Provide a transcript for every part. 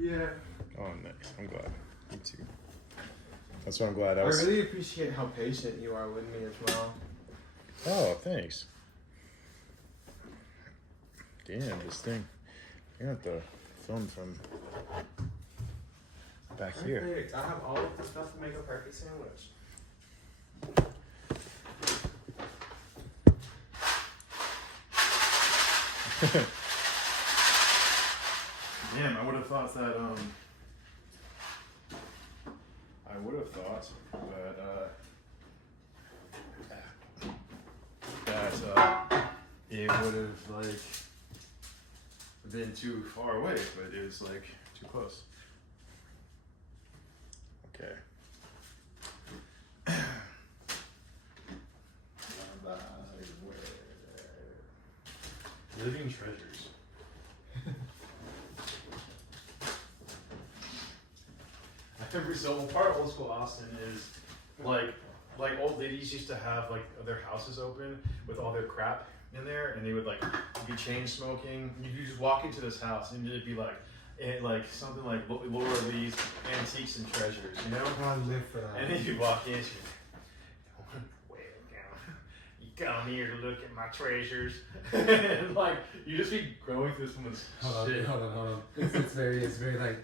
Yeah. Oh, nice. I'm glad. Me too. That's what I'm glad I really appreciate how patient you are with me as well. Oh, thanks. Damn, this thing. I got the film from back here. Perfect. I have all of the stuff to make a perfect sandwich. Damn, I would have thought that it would have like been too far away, but it was like too close. Okay. Living treasures. I remember, so part of old school Austin is like old ladies used to have like their houses open with all their crap in there, and they would like be chain smoking. You could just walk into this house and it'd be like something like Laura Lee's Antiques and Treasures, you know? I live for that. And then you walk in, come here to look at my treasures. And like you just be going through someone's shit. Hold on. It's very like.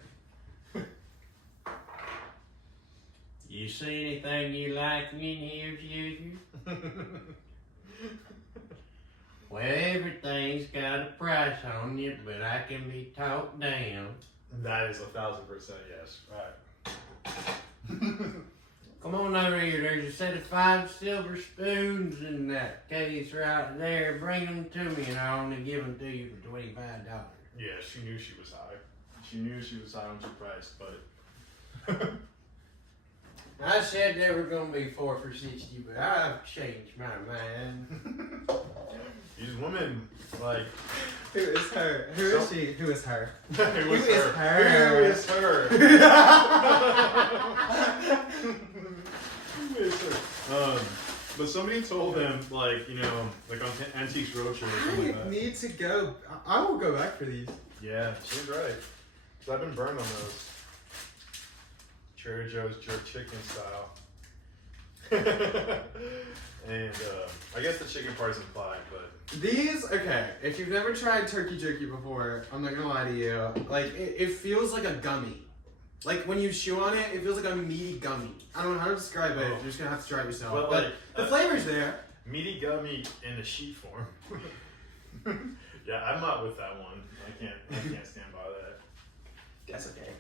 You see anything you like in here, Junior? Well, everything's got a price on it, but I can be talked down. That is 1,000% yes. Right. Come on over here. There's a set of 5 silver spoons in that case right there. Bring them to me, and I'll only give them to you for $25. Yeah, she knew she was high. She knew she was high on your price, but. I said they were gonna be 4 for $60, but I've changed my mind. These women, like. Who is her? Who is she? Who is her? Who is her? Who is her? Who is her? But somebody told them, like, you know, like on Antiques Roadshow or something like I that. need to go. I will go back for these. Yeah, she's right. Because I've been burned on those. Trader Joe's jerk chicken style. And I guess the chicken part is implied, but. These, okay, if you've never tried turkey jerky before, I'm not gonna lie to you, like, it feels like a gummy. Like, when you chew on it, it feels like a meaty gummy. I don't know how to describe it, you're just gonna have to try it yourself. Well, but like, the flavor's there. Meaty gummy in the sheet form. Yeah, I'm not with that one. I can't stand by that. That's okay.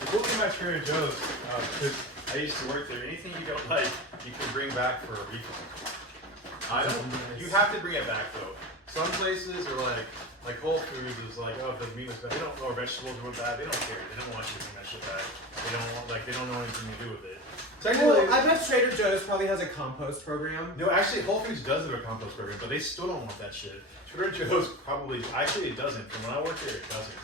The cool thing about Trader Joe's, because I used to work there, anything you don't like, you can bring back for a refund. You have to bring it back though. Some places are like Whole Foods is like, oh, if the meat was bad, they don't, or vegetables were bad, they don't care. They don't want you to bring that shit back. They don't know anything to do with it. Well, I bet Trader Joe's probably has a compost program. No, actually, Whole Foods does have a compost program, but they still don't want that shit. Trader Joe's probably, actually it doesn't. From when I worked there, it doesn't.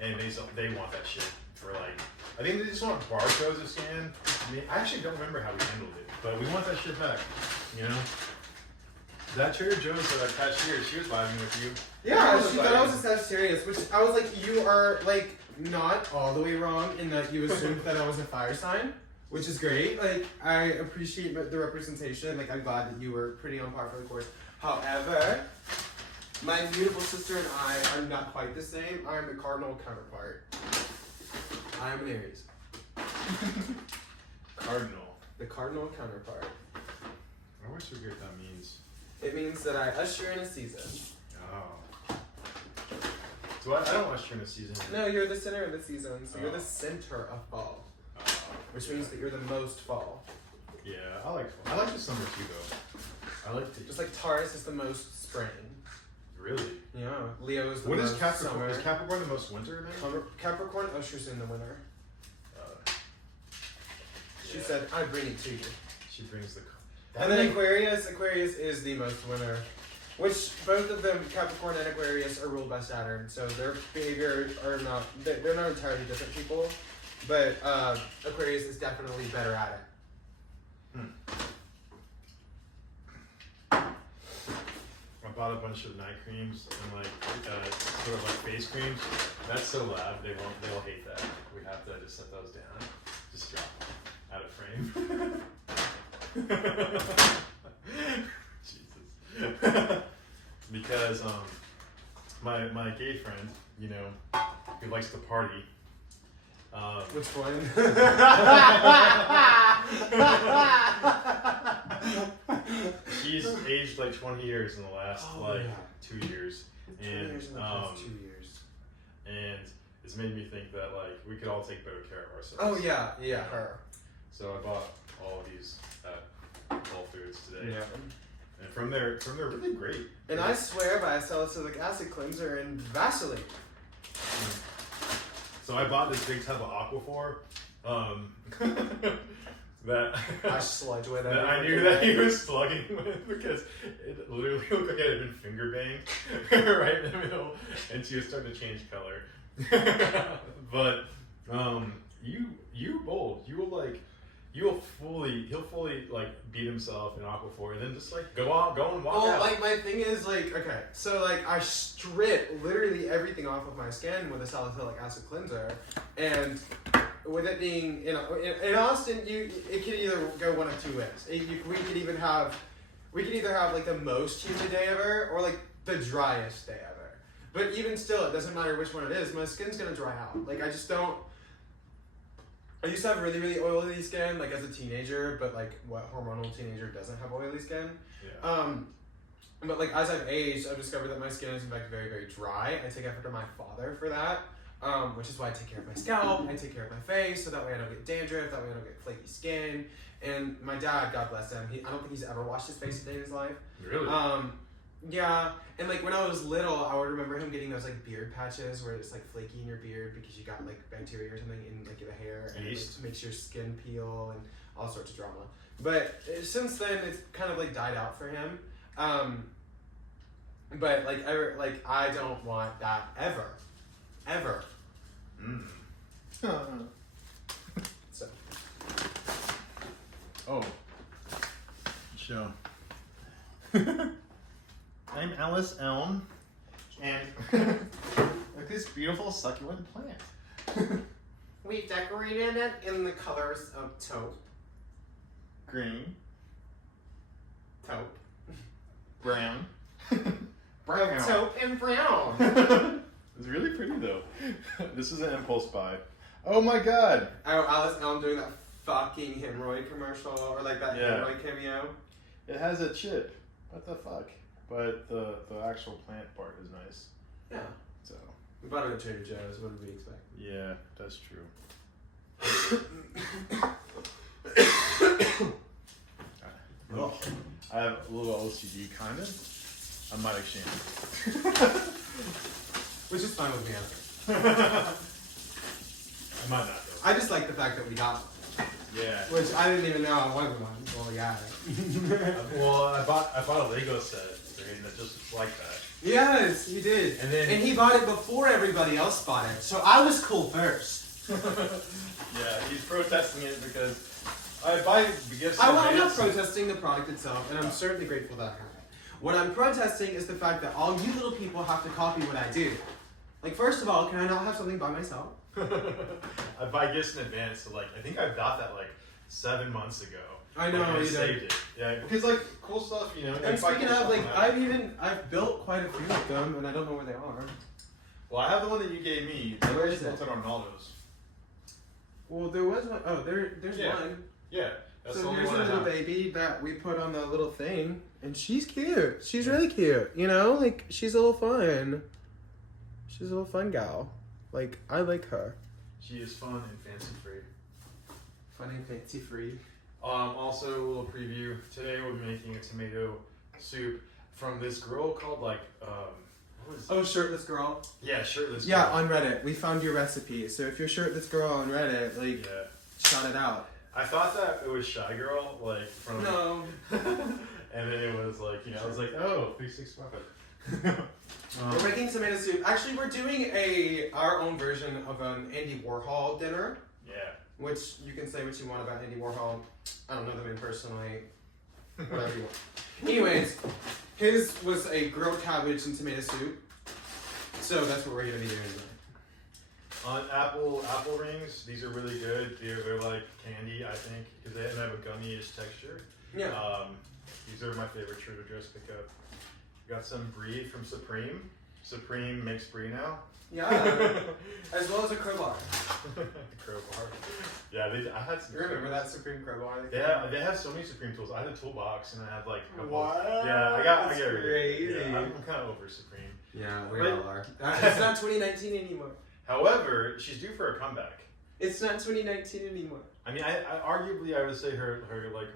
And they want that shit for like, I think they just want barcodes to scan. I mean, I actually don't remember how we handled it, but we want that shit back, you know? That Trader Joe's cashier, she was vibing with you. Yeah, she thought I was a Sagittarius, which I was like, you are like not all the way wrong in that you assumed that I was a fire sign, which is great. Like, I appreciate the representation. Like, I'm glad that you were pretty on par for the course. However, my beautiful sister and I are not quite the same. I'm the cardinal counterpart. I am an Aries. Cardinal. The cardinal counterpart. I always forget what that means. It means that I usher in a season. Oh. So I don't usher in a season. No, you're the center of the season, so you're the center of fall. Which means that you're the most fall. Yeah, I like the summer too though. I like the Just like Taurus is the most spring. Really? Yeah. Leo is the What most is Capricorn? summer. Is Capricorn the most winter then? Capricorn ushers in the winter. She Yeah. said, I bring it to you. She brings the. And then Aquarius is the most winter. Which both of them, Capricorn and Aquarius, are ruled by Saturn. So their behavior are not, they're not entirely different people. But Aquarius is definitely better at it. A bought a bunch of night creams and like sort of like face creams. That's so loud. They'll hate that. We have to just set those down. Just drop them out of frame. Jesus. Because my gay friend, you know, who likes to party. Which one? She's aged like 20 years in the last 2 years, and 2 years. And it's made me think that like we could all take better care of ourselves. Oh yeah, her. So I bought all of these at Whole Foods today. Yeah. And from there, really great. And I swear by a salicylic acid cleanser and Vaseline. So I bought this big tub of Aquaphor. That I sludge with it. that I knew that he was slugging with because it literally looked like it had been finger banged right in the middle, and she was starting to change color. But you bold. He'll fully like beat himself in Aquaphor and then just like go and walk out. Like my thing is like, okay, so like I strip literally everything off of my skin with a salicylic acid cleanser, and with it being in Austin, it could either go one of two ways. We could either have like the most humid day ever or like the driest day ever. But even still, it doesn't matter which one it is. My skin's gonna dry out. Like I used to have really, really oily skin, like as a teenager, but like what hormonal teenager doesn't have oily skin? Yeah. But like as I've aged, I've discovered that my skin is in fact very, very dry. I take after my father for that, which is why I take care of my scalp, I take care of my face, so that way I don't get dandruff, that way I don't get flaky skin. And my dad, God bless him, I don't think he's ever washed his face a day in his life. Really? Yeah, and like when I was little, I would remember him getting those like beard patches where it's like flaky in your beard because you got like bacteria or something in like the hair, and it like, makes your skin peel and all sorts of drama. But since then, it's kind of like died out for him. But I don't want that ever. So. Oh. Show. I'm Alice Elm, and look at this beautiful succulent plant. We decorated it in the colors of taupe. Green. Taupe. Brown. Brown. Taupe and brown. It's really pretty though. This is an impulse buy. Oh my god. Oh, Alice Elm doing that fucking hemorrhoid commercial or like that hemorrhoid cameo. It has a chip. What the fuck? But the actual plant part is nice. Yeah. So. We bought it at Trader Joe's. What did we expect? Yeah, that's true. I have a little OCD, kind of. I'm not ashamed. Which is fine with me. I might not though. I just like the fact that we got one. Yeah. Which I didn't even know I wanted one. Well, we got it. Well, I bought a Lego set that just like that. Yes, you did. And he bought it before everybody else bought it. So I was cool first. Yeah, he's protesting it because I buy gifts. I'm not protesting the product itself, and I'm certainly grateful that I have it. What I'm protesting is the fact that all you little people have to copy what I do. Like, first of all, can I not have something by myself? I buy gifts in advance, so like I think I got that like 7 months ago. I know, I you saved it. Yeah, because like cool stuff, you know. And speaking of, like, I've built quite a few of them, and I don't know where they are. Well, I have the one that you gave me. Where is it? Built it on Ronaldo's. Well, there was one. Oh, there's one. Yeah, that's So the only here's one a I little have. baby that we put on the little thing, and she's cute. She's really cute. You know, like she's a little fun. She's a little fun gal. Like I like her. She is fun and fancy free. Fun and fancy free. Also a little preview. Today we'll be making a tomato soup from this girl called like what is it? Oh, Shirtless Girl. Yeah, Shirtless Girl. Yeah, on Reddit. We found your recipe. So if you're Shirtless Girl on Reddit, like, shout it out. I thought that it was Shy Girl, like from. No. And then it was like, you know, I was like, oh, 365. We're making tomato soup. Actually, we're doing our own version of an Andy Warhol dinner. Yeah. Which you can say what you want about Andy Warhol. I don't know the man personally. Whatever you want. Anyways, his was a grilled cabbage and tomato soup. So that's what we're gonna be doing today. On apple rings, these are really good. They're like candy, I think, because they have a gummy-ish texture. Yeah. These are my favorite Trader Joe's pickup. Got some brie from Supreme. Supreme makes brie now. Yeah. As well as a crowbar. Crowbar. Yeah, I had some. You remember that Supreme crowbar? Yeah, they have so many Supreme tools. I had a toolbox and I had like a couple. What? Yeah, I got rid of it. Crazy. Yeah, I'm kind of over Supreme. Yeah, we all are. It's not 2019 anymore. However, she's due for a comeback. It's not 2019 anymore. I mean, I arguably I would say her like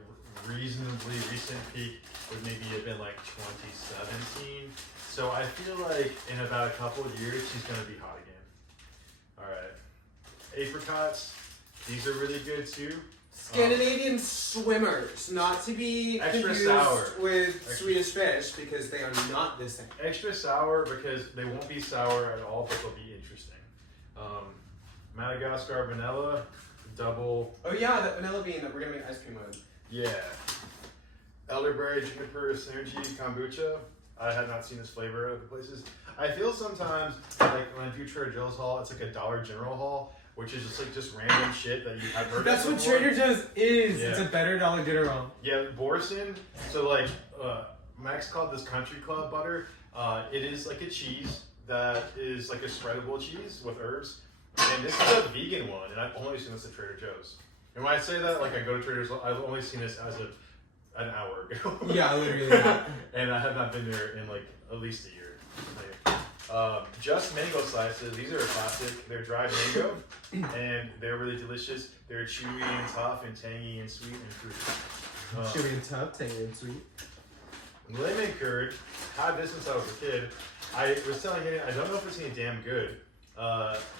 reasonably recent peak would maybe have been like 2017. So I feel like in about a couple of years she's gonna be hot again. All right, apricots. These are really good too. Scandinavian swimmers, not to be Extra confused sour. with Swedish fish because they are not the same. Extra sour because they won't be sour at all, but they'll be interesting. Madagascar vanilla, double. Oh yeah, that vanilla bean that we're gonna make ice cream with. Yeah. Elderberry juniper synergy kombucha. I had not seen this flavor at other places. I feel sometimes like when I do Trader Joe's haul, it's like a Dollar General haul, which is just like just random shit that you have heard. That's of what before. Trader Joe's is. Yeah. It's a better Dollar General. Yeah, Borson. So like Max called this Country Club butter. It is like a cheese that is like a spreadable cheese with herbs. And this is a vegan one, and I've only seen this at Trader Joe's. And when I say that, like I go to Trader Joe's, I've only seen this as an hour ago. Yeah, literally. And I have not been there in like at least a year. Just mango slices. These are a classic. They're dried mango, and they're really delicious. They're chewy and tough and tangy and sweet and fruity. Chewy and tough, tangy and sweet. Lemon curd. Had this since I was a kid. I was telling him I don't know if it's any damn good.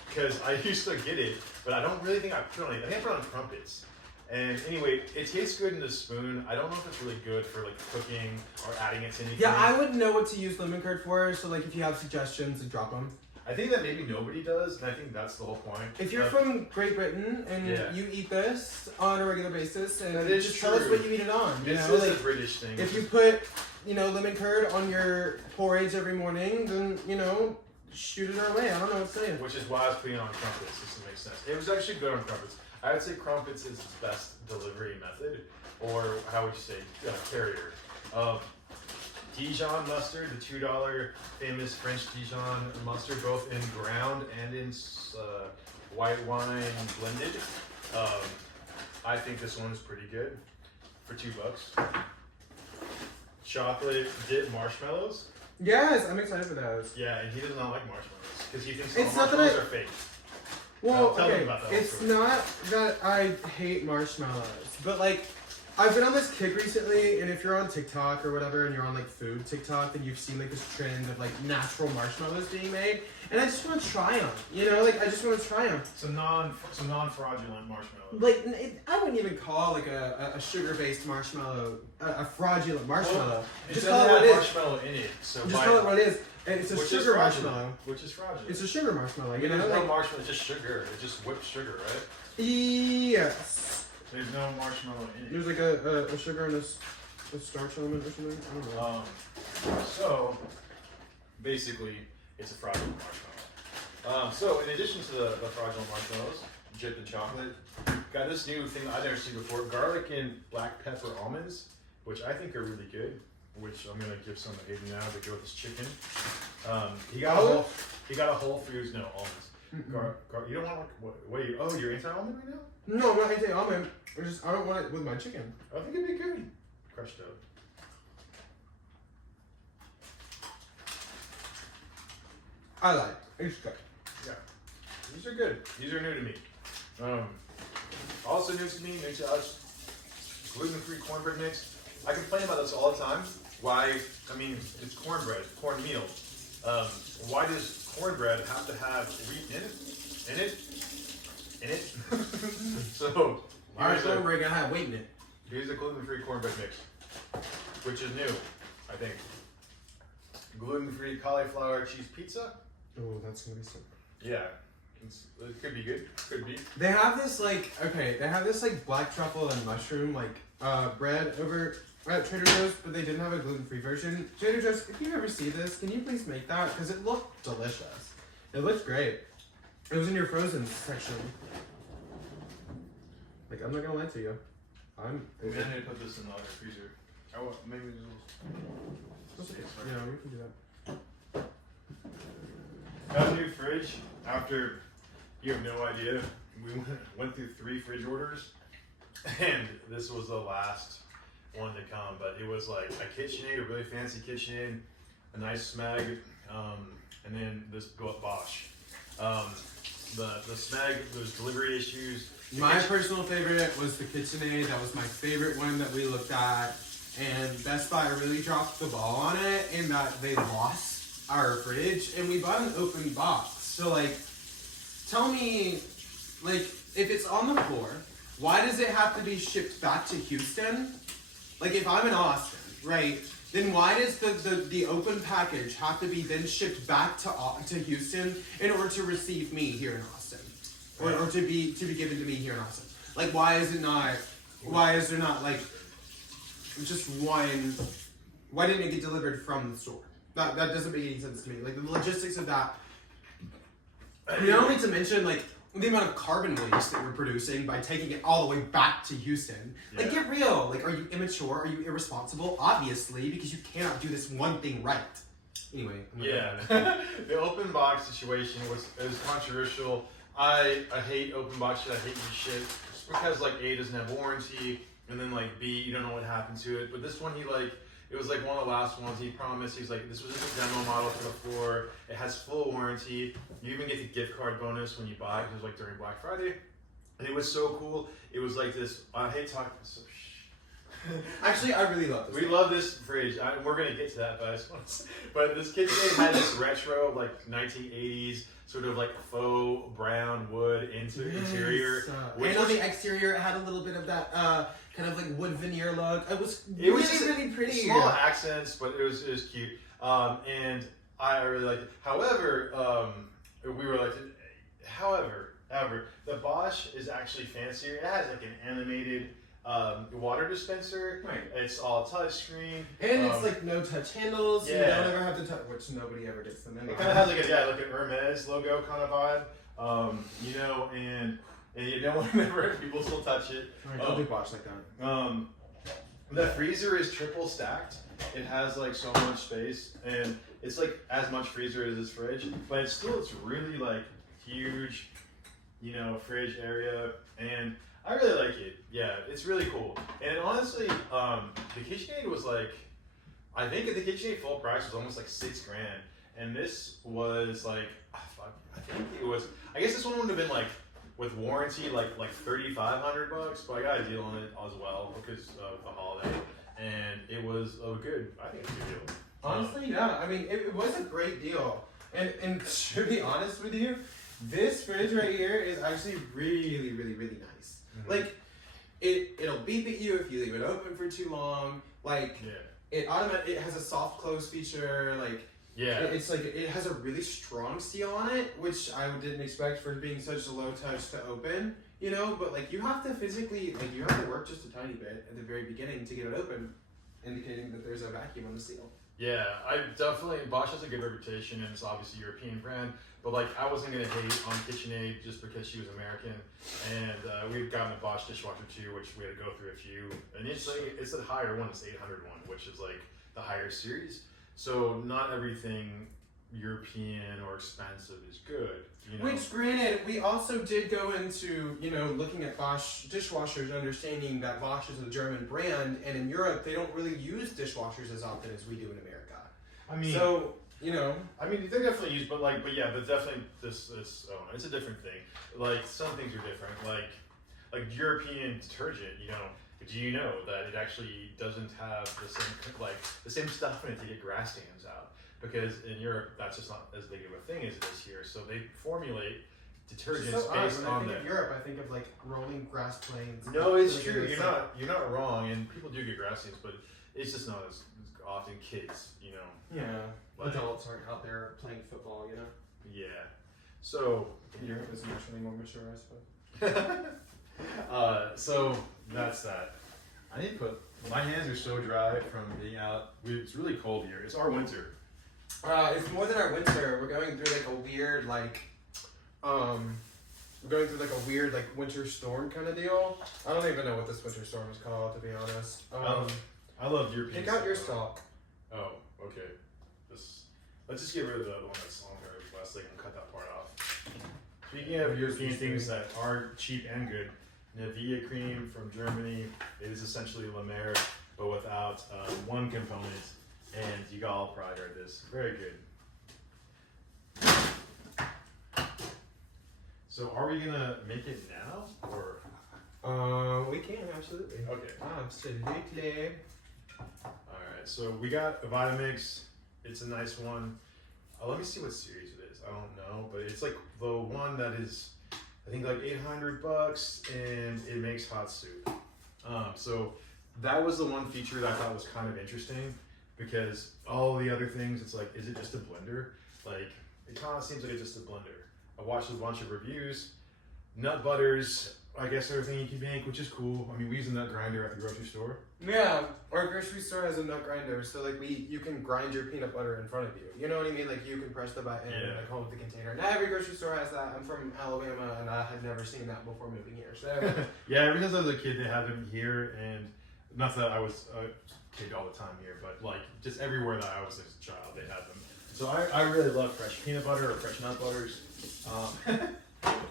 Because I used to get it, but I don't really think I put on it. I think I put it on crumpets. And anyway, it tastes good in the spoon. I don't know if it's really good for like cooking or adding it to anything. Yeah, I wouldn't know what to use lemon curd for, so like if you have suggestions, like, drop them. I think that maybe nobody does, and I think that's the whole point. If you're from Great Britain and you eat this on a regular basis, and That is just tell us true. what you eat it on. You This know, is like, a British thing. if you put, lemon curd on your porridge every morning, then, shoot it our way. I don't know what to say. Which is why I was putting it on crumpets, just to make sense. It was actually good on crumpets. I would say crumpets is the best delivery method, or how would you say, carrier. Dijon mustard, the $2 famous French Dijon mustard, both in ground and in white wine blended. I think this one is pretty good for $2. Chocolate dip marshmallows. Yes, I'm excited for those. Yeah, and he does not like marshmallows because he thinks It's all not that marshmallows are fake. Well, Tell me okay, about that it's story. not that I hate marshmallows, but like, I've been on this kick recently, and if you're on TikTok or whatever, and you're on like food TikTok, then you've seen like this trend of like natural marshmallows being made, and I just want to try them. I just want to try them. Some non-fraudulent marshmallows. Like, I wouldn't even call like a sugar-based marshmallow a fraudulent marshmallow. Well, just it call it doesn't what have it is. marshmallow in it, so Just call it what it is. And it's a which is sugar fraudulent. marshmallow. Which is fraudulent. It's a sugar marshmallow. There's no like, marshmallow. It's just sugar. It's just whipped sugar, right? yes. There's no marshmallow in it. There's like a sugar and a starch element or something. I don't know. So basically, it's a fraudulent marshmallow. So in addition to the fraudulent marshmallows, dipped in chocolate, got this new thing I've never seen before: garlic and black pepper almonds, which I think are really good. Which I'm gonna give some to Hayden now to go with his chicken. He got a Whole Foods almonds. You don't want wait. Oh, you're anti-almond right now? No, I'm not anti-almond. I don't want it with my chicken. I think it'd be good. Crushed up. I like it. It's good. Yeah, these are good. These are new to me. Also new to me, new to us, gluten-free cornbread mix. I complain about this all the time. Why? I mean, it's cornbread, cornmeal. Why does cornbread have to have wheat in it? So, Alright, cornbread gotta have weight in it. here's a gluten-free cornbread mix, which is new, I think. Gluten-free cauliflower cheese pizza. Oh, that's gonna be so good. Yeah, it could be good. Could be. They have this like black truffle and mushroom bread over at Trader Joe's, but they didn't have a gluten-free version. Trader Joe's, if you ever see this, can you please make that? Because it looked delicious. It looked great. It was in your frozen section. Like, I'm not gonna lie to you. Maybe I need to put this in the other freezer. Oh, maybe Yeah, we can do that. Got a new fridge after, you have no idea, we went through 3 fridge orders, and this was the last one to come, but it was like a KitchenAid, a really fancy KitchenAid, a nice Smeg, and then this Bosch. The Smeg, those delivery issues. My personal favorite was the KitchenAid. That was my favorite one that we looked at. And Best Buy really dropped the ball on it in that they lost our fridge and we bought an open box. So like, tell me, like, if it's on the floor, why does it have to be shipped back to Houston? Like if I'm in Austin, right, then why does the open package have to be then shipped back to Houston in order to receive me here in Austin? Or to be given to me here in Austin? Like why is there not like just one, why didn't it get delivered from the store? That doesn't make any sense to me. Like the logistics of that, not only to mention like the amount of carbon waste that we're producing by taking it all the way back to Houston. Like get real. Like are you immature? Are you irresponsible? Obviously, because you cannot do this one thing right. Anyway. Yeah, the open box situation was controversial. I hate open box shit, I hate this shit. Just because like A, doesn't have warranty, and then like B, you don't know what happened to it. But this one it was like one of the last ones he promised. He's like, this was just a demo model for the floor. It has full warranty. You even get the gift card bonus when you buy it. It was like during Black Friday. And it was so cool. It was like this, I hate talking, so Actually, I really love this. We love this fridge. We're gonna get to that, but this KitchenAid had this retro, like 1980s, sort of like faux brown wood interior. And on the exterior, it had a little bit of that kind of like wood veneer look. It was really pretty. Small accents, but it was cute. And I really liked it. However, we were like, however, the Bosch is actually fancier. It has like an animated water dispenser. Right. It's all touchscreen. And it's like no touch handles. Yeah. You don't ever have to touch, which nobody ever gets them in. It kind of has like an Hermes logo kind of vibe. You know, and you don't never people still touch it. Right, don't do Bosch like that. The freezer is triple stacked. It has like so much space, and it's like as much freezer as this fridge, but it's really like huge, you know, fridge area, and I really like it. Yeah, it's really cool. And honestly, the KitchenAid was like, I think the KitchenAid full price was almost like $6,000, and this was like, I think it was. I guess this one would have been like with warranty like $3,500, but I got a deal on it as well because of the holiday, and it was good. I think it's a good deal. Honestly, yeah. I mean, it was a great deal. And to be honest with you, this fridge right here is actually really, really, really nice. Mm-hmm. Like, it'll beep at you if you leave it open for too long. Like, it has a soft close feature. Like, it's like it has a really strong seal on it, which I didn't expect for being such a low touch to open. You know, but like you have to physically, like you have to work just a tiny bit at the very beginning to get it open, indicating that there's a vacuum on the seal. Yeah, Bosch has a good reputation, and it's obviously a European brand, but like I wasn't gonna hate on KitchenAid just because she was American, and we've gotten a Bosch dishwasher too, which we had to go through a few. Initially, it's the higher one, it's 800 one, which is like the higher series. So not everything European or expensive is good. You know? Which, granted, we also did go into, you know, looking at Bosch dishwashers, understanding that Bosch is a German brand, and in Europe, they don't really use dishwashers as often as we do in America. I mean, so, you know. I mean, they're definitely used, but definitely it's a different thing. Like, some things are different. Like European detergent, you know, do you know that it actually doesn't have the same stuff in it to get grass stains out? Because in Europe, that's just not as big of a thing as it is here. So they formulate detergents based on When I think of Europe, I think of like rolling grass plains. No, it's true. You're not wrong, and people do get grass stains, but it's just not as often kids, you know. Yeah, adults aren't out there playing football, you know. Yeah. So Europe is naturally more mature, I suppose. So that's that. I need to put. My hands are so dry from being out. It's really cold here. It's our winter. It's more than our winter. We're going through like a weird winter storm kind of deal. I don't even know what this winter storm is called, to be honest. I love European. Pick out your stock. Oh, okay. Let's just get rid of the one that's on there last thing and cut that part off. Speaking of European things that are cheap and good, Nivea cream from Germany. It is essentially La Mer, but without one component, and you got all pride right this. Very good. So are we gonna make it now, or? We can, absolutely. Okay. Absolutely. Alright, so we got a Vitamix. It's a nice one. Let me see what series it is. I don't know, but it's like the one that is, I think like $800, and it makes hot soup. So that was the one feature that I thought was kind of interesting, because all the other things, it's like, is it just a blender? Like, it kind of seems like it's just a blender. I watched a bunch of reviews. Nut butters, I guess everything you can make, which is cool. I mean, we use a nut grinder at the grocery store. Yeah, our grocery store has a nut grinder, so like you can grind your peanut butter in front of you. You know what I mean? Like you can press the button and like hold the container. Not every grocery store has that. I'm from Alabama and I had never seen that before moving here. So yeah, ever since I was a kid, they have them here, and not that I was a kid all the time here, but like just everywhere that I was as a child, they had them. So I really love fresh peanut butter or fresh nut butters.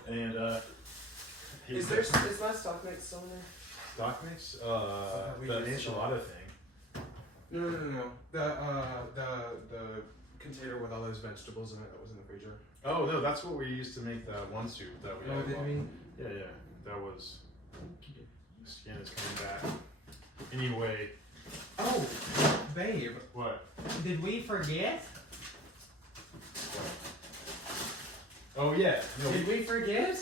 And is that stock mix still in there? Stock mix? The enchilada thing. No. The container with all those vegetables in it that was in the freezer. Oh no, that's what we used to make that one soup that we had. Did we? Yeah. That was. The skin is coming back. Anyway. Oh, babe. What? Did we forget? Oh yeah. No, Did we forget?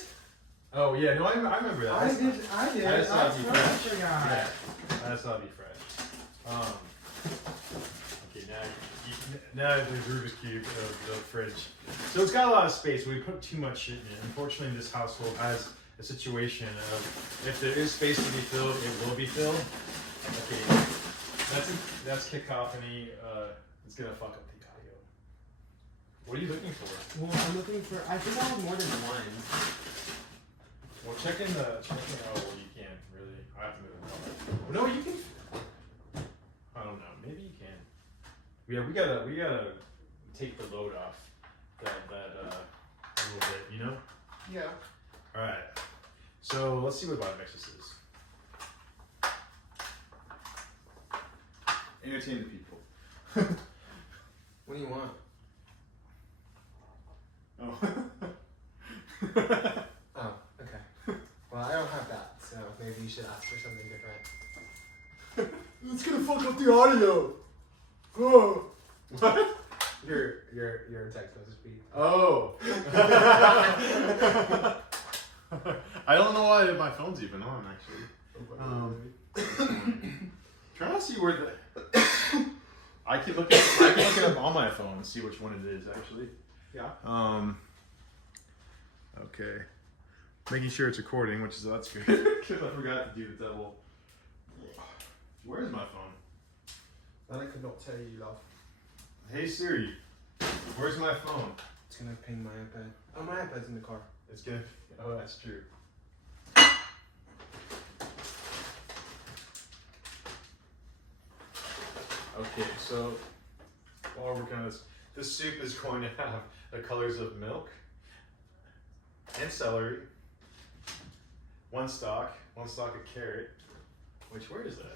Oh yeah. No, I remember that. I did. I just thought it'd be fresh. Yeah. I just thought it'd be fresh. Okay, now there's Rubik's Cube of the fridge. So it's got a lot of space, but we put too much shit in it. Unfortunately, this household has a situation of if there is space to be filled, it will be filled. Okay, that's cacophony. It's gonna fuck up the audio. What are you looking for? Well, I'm looking for. I think I have more than one. Well, check in. Oh, well, you can't really. I have to move it. No, you can. I don't know. Maybe you can. Yeah, we gotta take the load off that a little bit. You know. Yeah. All right. So let's see what Vitamix this is. Entertain the people. What do you want? Oh. Oh, okay. Well, I don't have that, so maybe you should ask for something different. It's gonna fuck up the audio. Oh. What? Your text message feed. Oh. I don't know why my phone's even on actually. Trying to see where the. I can look it up on my phone and see which one it is actually. Yeah. Okay. Making sure it's recording, that's good. Because I forgot to do the double. Where is my phone? That I could not tell you, love. Hey Siri, where's my phone? It's gonna ping my iPad. Oh, my iPad's in the car. It's gonna. Oh, that's true. Okay, so while we're working on this soup is going to have the colors of milk and celery, one stalk of carrot. Where is that?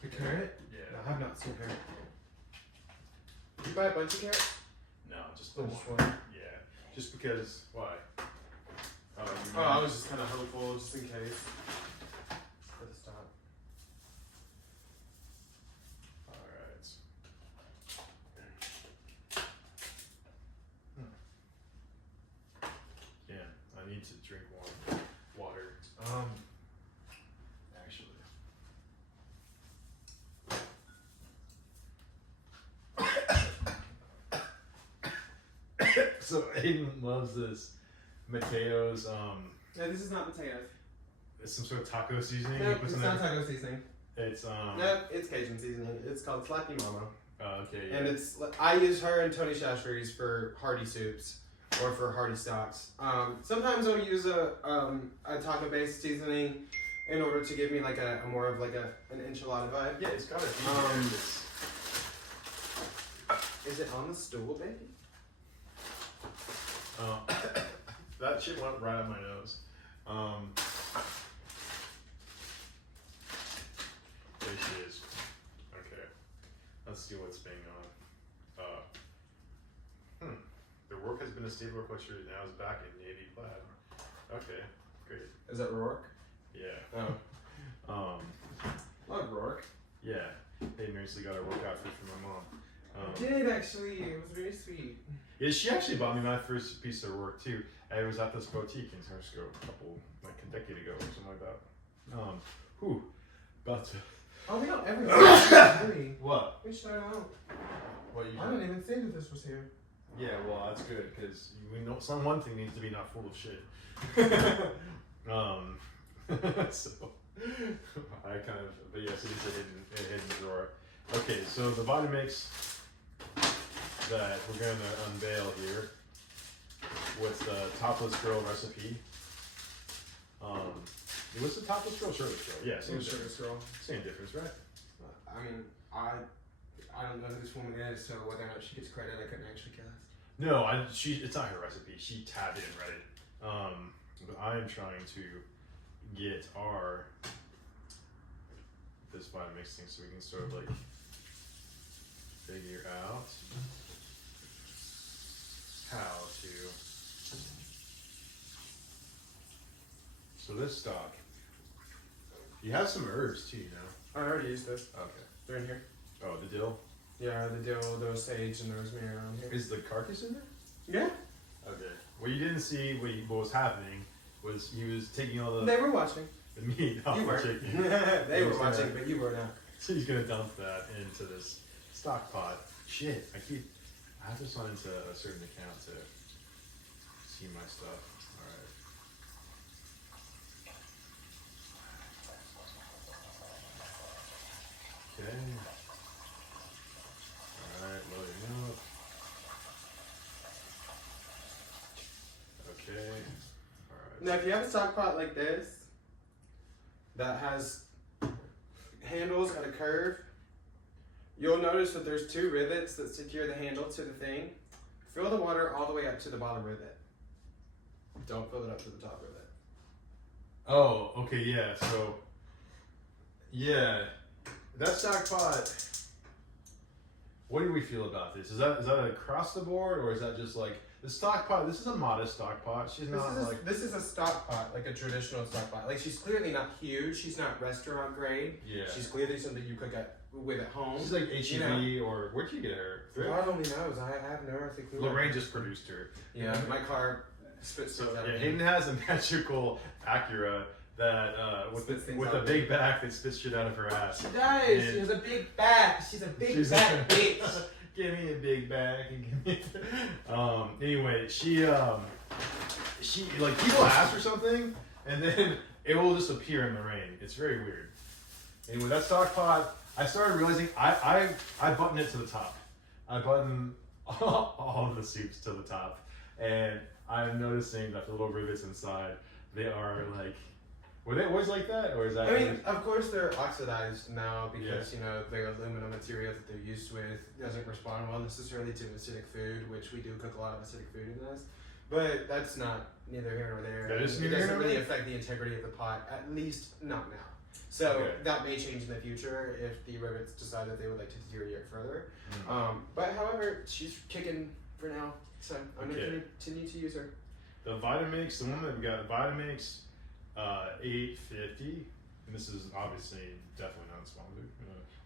The carrot? Yeah. No, I have not seen carrot. Did you buy a bunch of carrots? No, just the Just one. one. Yeah, just because. Why? Oh, I was just kind of hopeful, just in case. For the stop. Alright. Yeah, I need to drink water. Actually. So Aiden loves this Mateo's. No, this is not potatoes. It's some sort of taco seasoning. Nope, it's not taco seasoning. It's Nope, it's Cajun seasoning. It's called Slacky Mama. Okay. Yeah. And I use her and Tony Chachere's for hearty soups or for hearty stocks. Sometimes I'll use a taco-based seasoning in order to give me like a more of like an enchilada vibe. Yeah, it's got a Is it on the stool, baby? that shit went right up my nose. There she is. Okay. Let's see what's being on. The work has been a staple of culture. Now is back in navy plaid. Okay, great. Is that Rourke? Yeah. Oh. Love Rourke. Yeah. They nicely got a work outfit for my mom. I did actually. It was very sweet. Yeah, she actually bought me my first piece of work too. I was at this boutique in San Francisco a decade ago or something like that. About to. Oh, we don't ever really. What? We shout out. What you? I didn't even say that this was here. Yeah, well, that's good because we know one thing needs to be not full of shit. So I kind of, but yes, it is a hidden drawer. Okay, so the Vitamix that we're going to unveil here with the topless girl recipe. What's the topless girl, shirtless girl? Yeah, same difference. Girl. Same difference, right? I mean, I don't know who this woman is, so whether or not she gets credit, I couldn't actually guess. No, it's not her recipe. She tabbed it and read it. But I am trying to get this Vitamix thing so we can sort of like figure out how to. So this stock, you have some herbs too, you know. I already used this. Okay. They're in here. Oh, the dill. Yeah, the dill, the sage, and the rosemary around here. Is the carcass in there? Yeah. Okay. What you didn't see, what was happening, was he was taking all They were watching. the meat off You the weren't. chicken. They were watching, but you were not. So he's gonna dump that into this stock pot. Shit, I have to sign into a certain account to see my stuff. Alright. Okay. Alright, loading up. Okay. Alright. Now, if you have a stock pot like this, that has handles at a curve, you'll notice that there's two rivets that secure the handle to the thing. Fill the water all the way up to the bottom rivet. Don't fill it up to the top rivet. Oh, okay, yeah, so, yeah, that stock pot, what do we feel about this? Is that across the board, or is that just like, the stock pot, this is a modest stock pot, she's not like... This is a stock pot, like a traditional stock pot. Like, she's clearly not huge, she's not restaurant grade. Yeah. She's clearly something you cook with at home. She's like H-E-B, or where'd you get her? God only knows, I have no earthly clue. Lorraine just produced her. Yeah, my car spits So, things out. yeah, Hayden has a magical Acura that, with a big back that spits shit out of her ass. She does. She has a big back. She's a big back bitch. Give me a big back and give me. Anyway, she like people ask for something and then it will just appear in the rain. It's very weird. Anyway, that stock pot, I started realizing I button it to the top. I button all of the soups to the top, and I'm noticing that the little rivets inside, they are like. Were they always like that, or is that? I mean, of course they're oxidized now because you know the aluminum material that they're used with doesn't respond well necessarily to acidic food, which we do cook a lot of acidic food in this. But that's not neither here nor there. That is it neither here doesn't nor really there? affect the integrity of the pot, at least not now. So Okay. that may change in the future if the rivets decide that they would like to deteriorate further. Mm. But however, she's kicking for now, so I'm Okay. going to continue to use her. The Vitamix, the one that we got, Vitamix, $8.50, and this is obviously definitely not sponsored.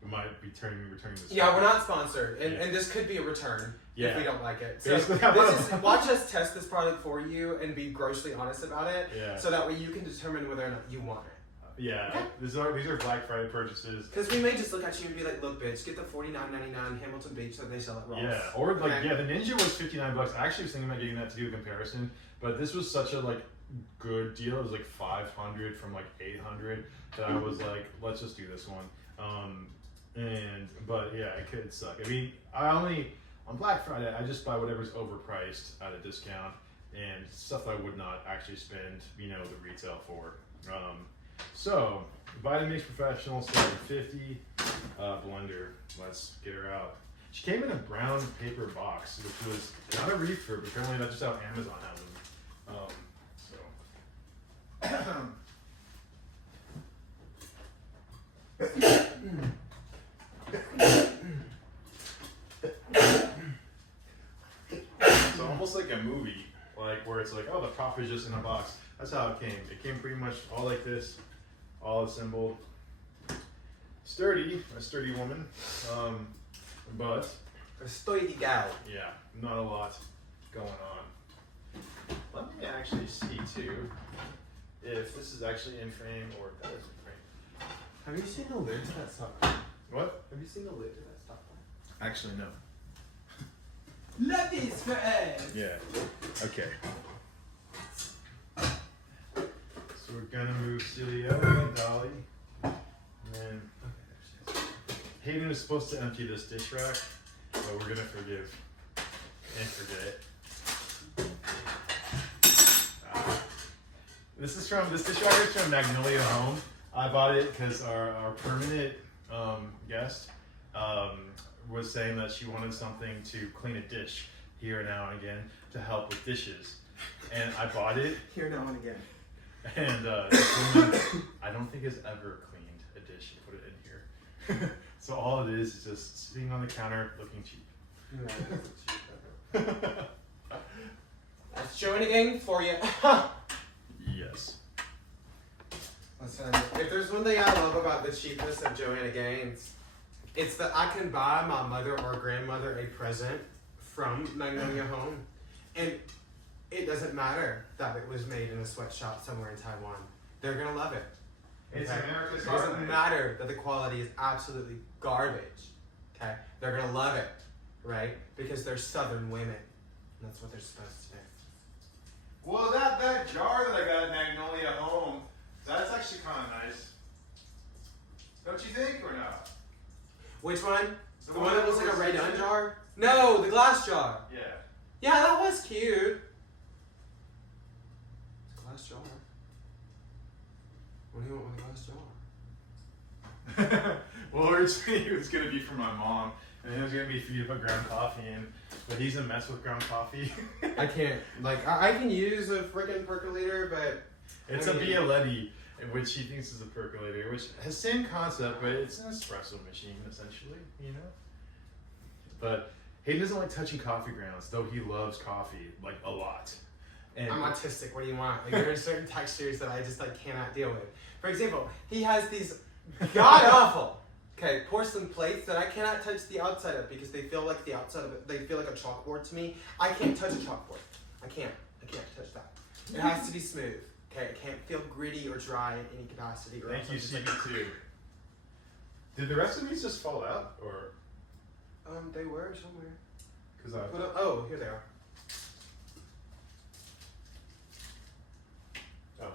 We might be returning this. Yeah, we're not sponsored, and, Yeah. and this could be a return Yeah. if we don't like it. So Basically, this is, watch us test this product for you and be grossly honest about it, Yeah. so that way you can determine whether or not you want it. Yeah, Okay. these are Black Friday purchases. Because we may just look at you and be like, look, bitch, get the $49.99 Hamilton Beach that they sell at Ross. Yeah, or like Okay? the Ninja was $59. I actually was thinking about getting that to do a comparison, but this was such a like good deal. It was like 500 from like 800. That I was like, let's just do this one. But yeah, it could suck. I mean, on Black Friday, I just buy whatever's overpriced at a discount and stuff I would not actually spend, the retail for. So, Vitamix Professional, 750 blender. Let's get her out. She came in a brown paper box, which was not a reefer, but apparently that's just how Amazon has them. So almost like a movie, like where it's like, oh, the prop is just in a box. That's how it came. It came pretty much all like this, all assembled. Sturdy, a sturdy woman, but A sturdy gal. yeah, not a lot going on. Let me actually see too if this is actually in frame or if that is in frame. Have you seen the lid to that stuff? What? Have you seen the lid to that stuff? Actually, no. Love is for us. Yeah. Okay. So we're gonna move Celia and Dolly, and then Hayden is supposed to empty this dish rack, but we're gonna forgive and forget. This dish rack is from Magnolia Home. I bought it because our permanent guest was saying that she wanted something to clean a dish here now and again to help with dishes, and I bought it. Here now and again. And this woman, I don't think has ever cleaned a dish and put it in here. So all it is just sitting on the counter looking cheap. No, it doesn't cheap. That's Joanna Gang for you. Yes. Listen, if there's one thing I love about the cheapness of Joanna Gaines, it's that I can buy my mother or grandmother a present from Magnolia Home, and it doesn't matter that it was made in a sweatshop somewhere in Taiwan. They're gonna love it. It's Okay? America's It doesn't Heartland. matter that the quality is absolutely garbage. Okay? They're gonna love it, right? Because they're Southern women, and that's what they're supposed to do. Well, that jar that I got at Magnolia Home, that's actually kind of nice. Don't you think, or not? Which one? The The one one that that looks like a was Ray in Dunn it? jar? No, the glass jar. Yeah. Yeah, that was cute. It's a glass jar. What do you want with a glass jar? Well, originally it was gonna be for my mom, and it was gonna be for you to put ground coffee in, but he's a mess with ground coffee. I can't. Like, I can use a freaking percolator, but It's a Bialetti, which he thinks is a percolator, which has same concept, but it's an espresso machine essentially, But he doesn't like touching coffee grounds, though he loves coffee like a lot. And I'm autistic. What do you want? Like, there are certain textures that I just cannot deal with. For example, he has these god awful, porcelain plates that I cannot touch the outside of because they feel like the outside of it. They feel like a chalkboard to me. I can't touch a chalkboard. I can't touch that. It has to be smooth. Okay, it can't feel gritty or dry in any capacity. Or thank else you, I'm just CB2. Did the rest of these just fall out, or? they were somewhere. Because I. Oh, here they are. Oh.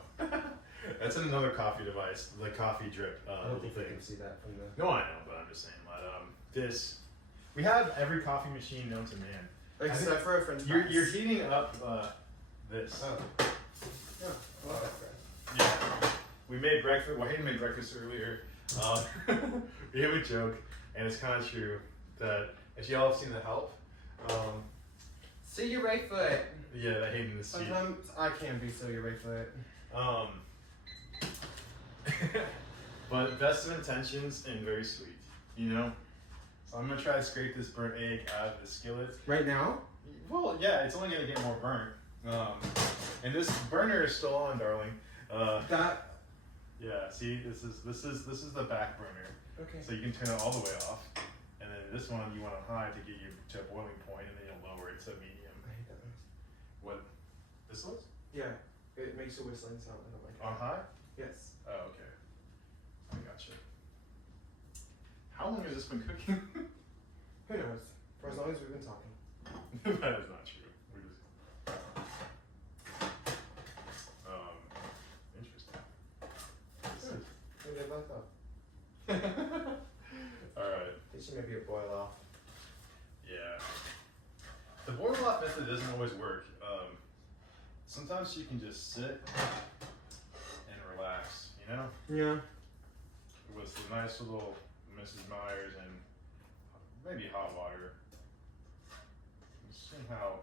That's another coffee device, the coffee drip I don't think thing. they can see that from the. No, I know, but I'm just saying. This, we have every coffee machine known to man. Except for a French You're press. heating up this. Oh. Yeah, I love that bread. Yeah, we made breakfast. Well, Hayden made breakfast earlier. We have a joke, and it's kind of true that if y'all have seen The Help, See your right foot. yeah, that Hayden is cheap. Sometimes I can be so your right foot. But best of intentions and very sweet, So I'm gonna try to scrape this burnt egg out of the skillet. Right now? Well, yeah, it's only gonna get more burnt. And this burner is still on, darling. That. Yeah, see, this is the back burner. Okay. So you can turn it all the way off, and then this one you want on high to get you to a boiling point, and then you'll lower it to medium. I hate that noise. What? This was? Yeah, it makes a whistling sound. I don't like it. On high? Yes. Oh, okay. I gotcha. How long has this been cooking? Who knows? For as long as we've been talking. That is not true. We're just... Alright. It should maybe boil off. Yeah. The boil off method doesn't always work. Sometimes you can just sit and relax, you know? Yeah. With the nice little Mrs. Myers and maybe hot water. Let's see how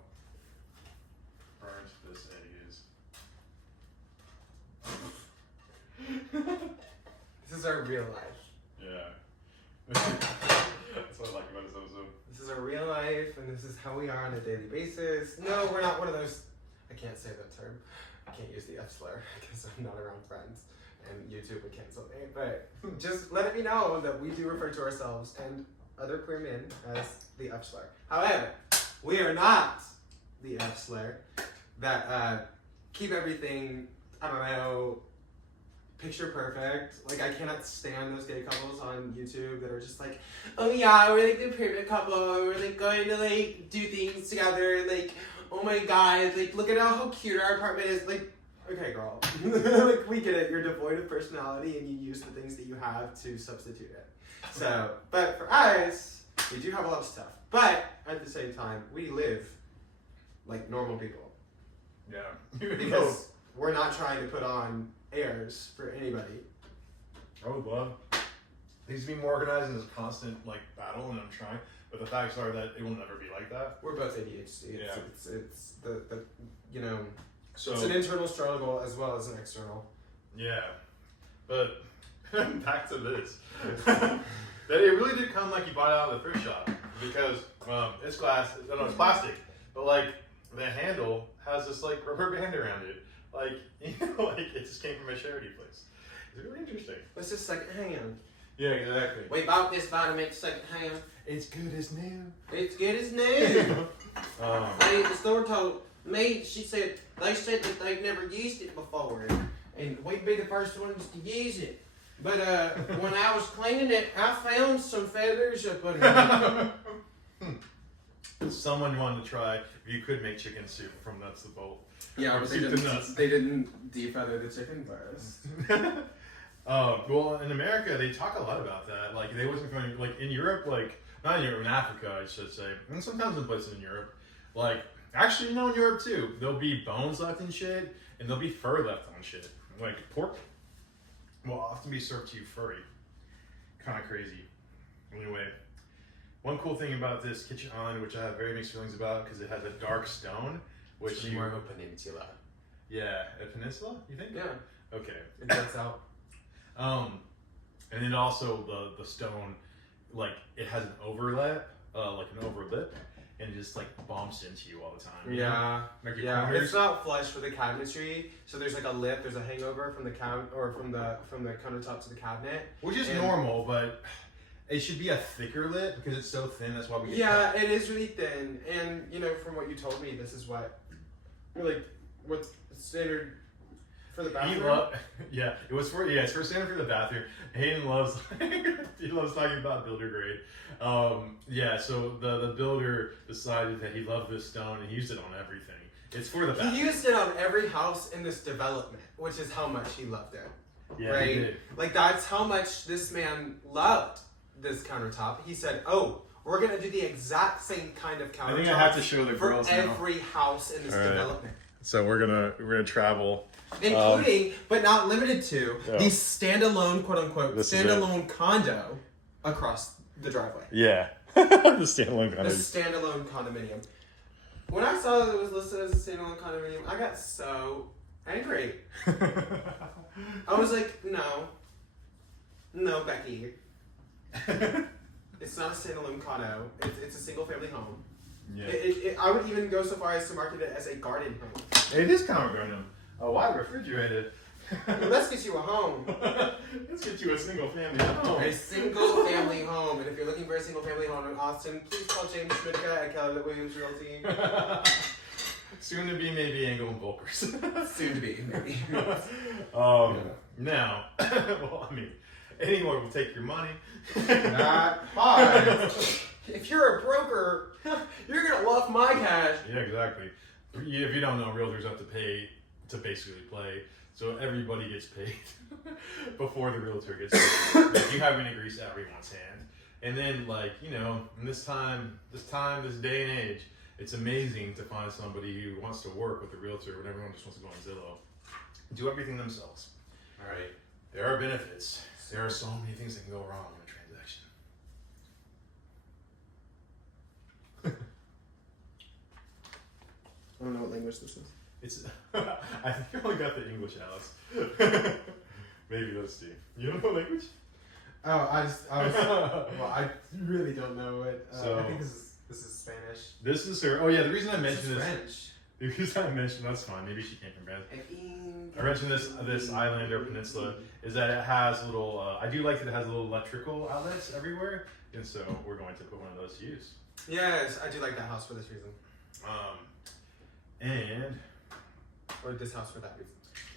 burnt this egg is. This is our real life. Yeah. That's what I like about this episode. This is our real life, and this is how we are on a daily basis. No, we're not one of those. I can't say that term. I can't use the F slur because I'm not around friends, and YouTube would cancel me. But just let it be known that we do refer to ourselves and other queer men as the F slur. However, we are not the F slur that keep everything, I don't know, picture perfect. Like, I cannot stand those gay couples on YouTube that are just like, oh yeah, we're like the perfect couple, we're like going to like do things together, like, oh my god, like look at how cute our apartment is. Like, okay girl, like we get it, you're devoid of personality and you use the things that you have to substitute it. So, but for us, we do have a lot of stuff, but at the same time, we live like normal people. Yeah. Because we're not trying to put on airs for anybody. I would love things to be more organized, and it's a constant like battle, and I'm trying. But the facts are that it will never be like that. We're both ADHD. Yeah. It's the you know, So it's an internal struggle as well as an external. yeah, but back to this. That it really did come like you bought it out of the thrift shop, because it's glass. I know it's plastic, but like the handle has this like rubber band around it. Like, you know, like it just came from a charity place. It's really interesting. It's just secondhand. Yeah, exactly. We bought this vitamix secondhand. It's good as new. It's good as new. Um, Lady at the store told me, they said that they've never used it before, and we'd be the first ones to use it. But when I was cleaning it, I found some feathers up under it. Someone wanted to try if you could make chicken soup from nuts to bolt. Yeah, Or but soup to nuts. they didn't defeather the chicken first. Well, in America, they talk a lot about that. Like, they wasn't going, like, in Europe, like, not in Europe, in Africa, I should say, and sometimes in places in Europe, like, actually, you know, in Europe, too, there'll be bones left in shit, and there'll be fur left on shit. Like, pork will often be served to you furry. Kind of crazy. Anyway, one cool thing about this kitchen island, which I have very mixed feelings about, because it has a dark stone, which It's more of a peninsula. Yeah, a peninsula, you think? Yeah, Okay. it gets out. And then also the stone, like it has an overlap, like an overlip, and it just like bumps into you all the time. You know? Yeah, Like your yeah. corners. It's not flush for the cabinetry, so there's like a lip. There's a hangover from the from the countertop to the cabinet. Which is and- normal, but it should be a thicker lip because it's so thin. That's why we get Yeah, cut. it is really thin, and you know, from what you told me, this is what's standard for the bathroom. Yeah, it's for standard for the bathroom. Hayden loves he loves talking about builder grade. Yeah, so the builder decided that he loved this stone and he used it on everything. It's for the bathroom. He used it on every house in this development, which is how much he loved it. Yeah, right? he did. Like, that's how much this man loved this countertop. He said, "Oh, we're gonna do the exact same kind of countertop." I think I have to show the for girls now. every house in this All right. development, So we're gonna travel. including but not limited to Yeah. the standalone, quote unquote, This is it. standalone condo across the driveway. Yeah, the standalone The kind of. standalone condominium. When I saw that it was listed as a standalone condominium, I got so angry. I was like, no, Becky. It's not a standalone condo. It's a single family home. Yeah. I would even go so far as to market it as a garden home. It is kind of random. A wide refrigerated. Well, let's get you a home. Let's get you a single family home. A single family home. And if you're looking for a single family home in Austin, please call James Schmidtka at Keller Williams Realty. Soon to be maybe Angle and Volkers. Soon to be, maybe. Now, well, I mean, anyone will take your money. Not hard. If you're a broker, you're gonna love my cash. Yeah, exactly. If you don't know, realtors have to pay to basically play. So everybody gets paid before the realtor gets paid. Like, you having to grease everyone's hand. And then, like, you know, in this day and age, it's amazing to find somebody who wants to work with a realtor when everyone just wants to go on Zillow. Do everything themselves. All right. There are benefits. There are so many things that can go wrong in a transaction. I don't know what language this is. It's. I think I only got the English, Alex. Maybe, let's see. You don't know language? Oh, I was, well, I really don't know it. So, I think this is Spanish. This is her. Oh yeah, the reason I mentioned this. French. The reason I mentioned that's fine. Maybe she came from France. I mentioned this island or peninsula is that it has little. I do like that it has little electrical outlets everywhere, and so we're going to put one of those to use. Yes, I do like that house for this reason. And Or this house for that reason.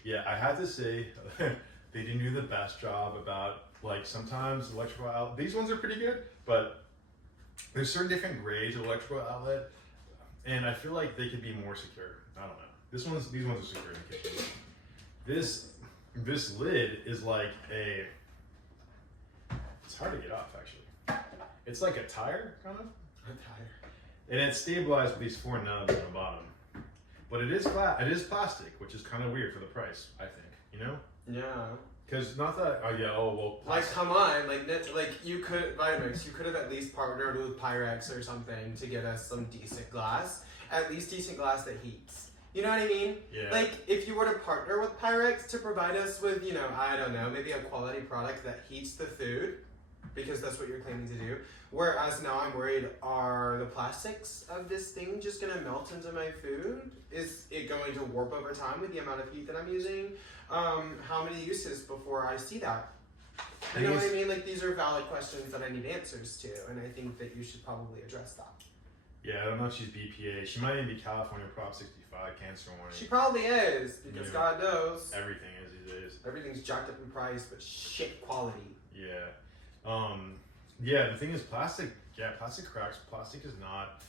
yeah, I had to say they didn't do the best job about, like, sometimes electrical outlet. These ones are pretty good, but there's certain different grades of electrical outlet, and I feel like they could be more secure. I don't know. These ones are secure in the kitchen. This lid is like it's hard to get off actually. It's like a tire, kind of. A tire. And it's stabilized with these 4 nubs on the bottom. But it is plastic, which is kind of weird for the price, I think. You know? Yeah. Because not that, well. Like, come on, like you could, vitamix, you could have at least partnered with Pyrex or something to get us some decent glass. At least decent glass that heats. You know what I mean? Yeah. Like, if you were to partner with Pyrex to provide us with, you know, I don't know, maybe a quality product that heats the food, because that's what you're claiming to do. Whereas now I'm worried, are the plastics of this thing just gonna melt into my food? Is it going to warp over time with the amount of heat that I'm using? How many uses before I see that? You know what I mean? Like, these are valid questions that I need answers to, and I think that you should probably address that. Yeah, I don't know if she's BPA. She might even be California Prop 65, cancer warning. She probably is, because God knows. Everything is these days. Everything's jacked up in price, but shit quality. Yeah. Yeah, the thing is plastic cracks. Plastic is not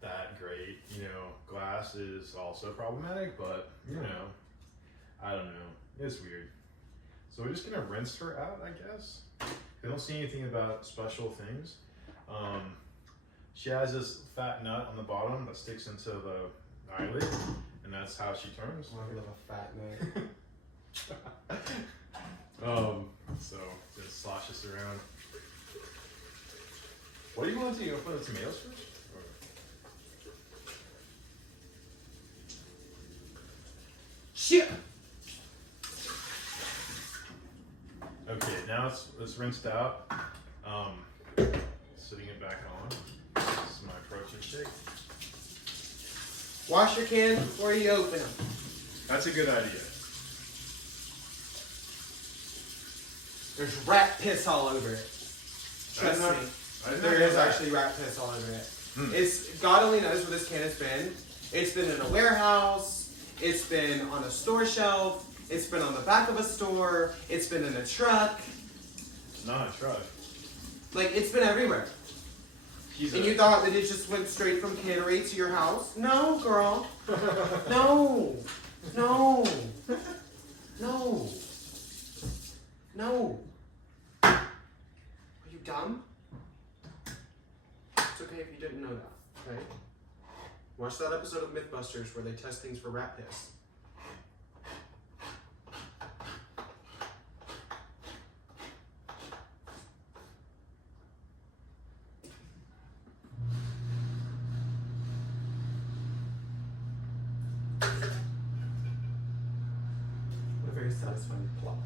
that great. You know, glass is also problematic, but, you know, I don't know. It's weird. So we're just gonna rinse her out, I guess. I don't see anything about special things. She has this fat nut on the bottom that sticks into the eyelid, and that's how she turns. I love a fat nut. So just slosh this around. What do you want to do? You want to put the tomatoes first? Shit! Okay, now it's rinsed out. Sitting it back on. This is my protein shake. Wash your cans before you open them. That's a good idea. There's rat piss all over it. Trust me. There is actually rat piss all over it. It's, God only knows where this can has been. It's been in a warehouse. It's been on a store shelf. It's been on the back of a store. It's been in a truck. It's not a truck. Like, it's been everywhere. And you thought that it just went straight from Cannery to your house? No, girl. No. No. No. No. Are you dumb? It's okay if you didn't know that, okay? Watch that episode of Mythbusters where they test things for rat piss. A very satisfying plot.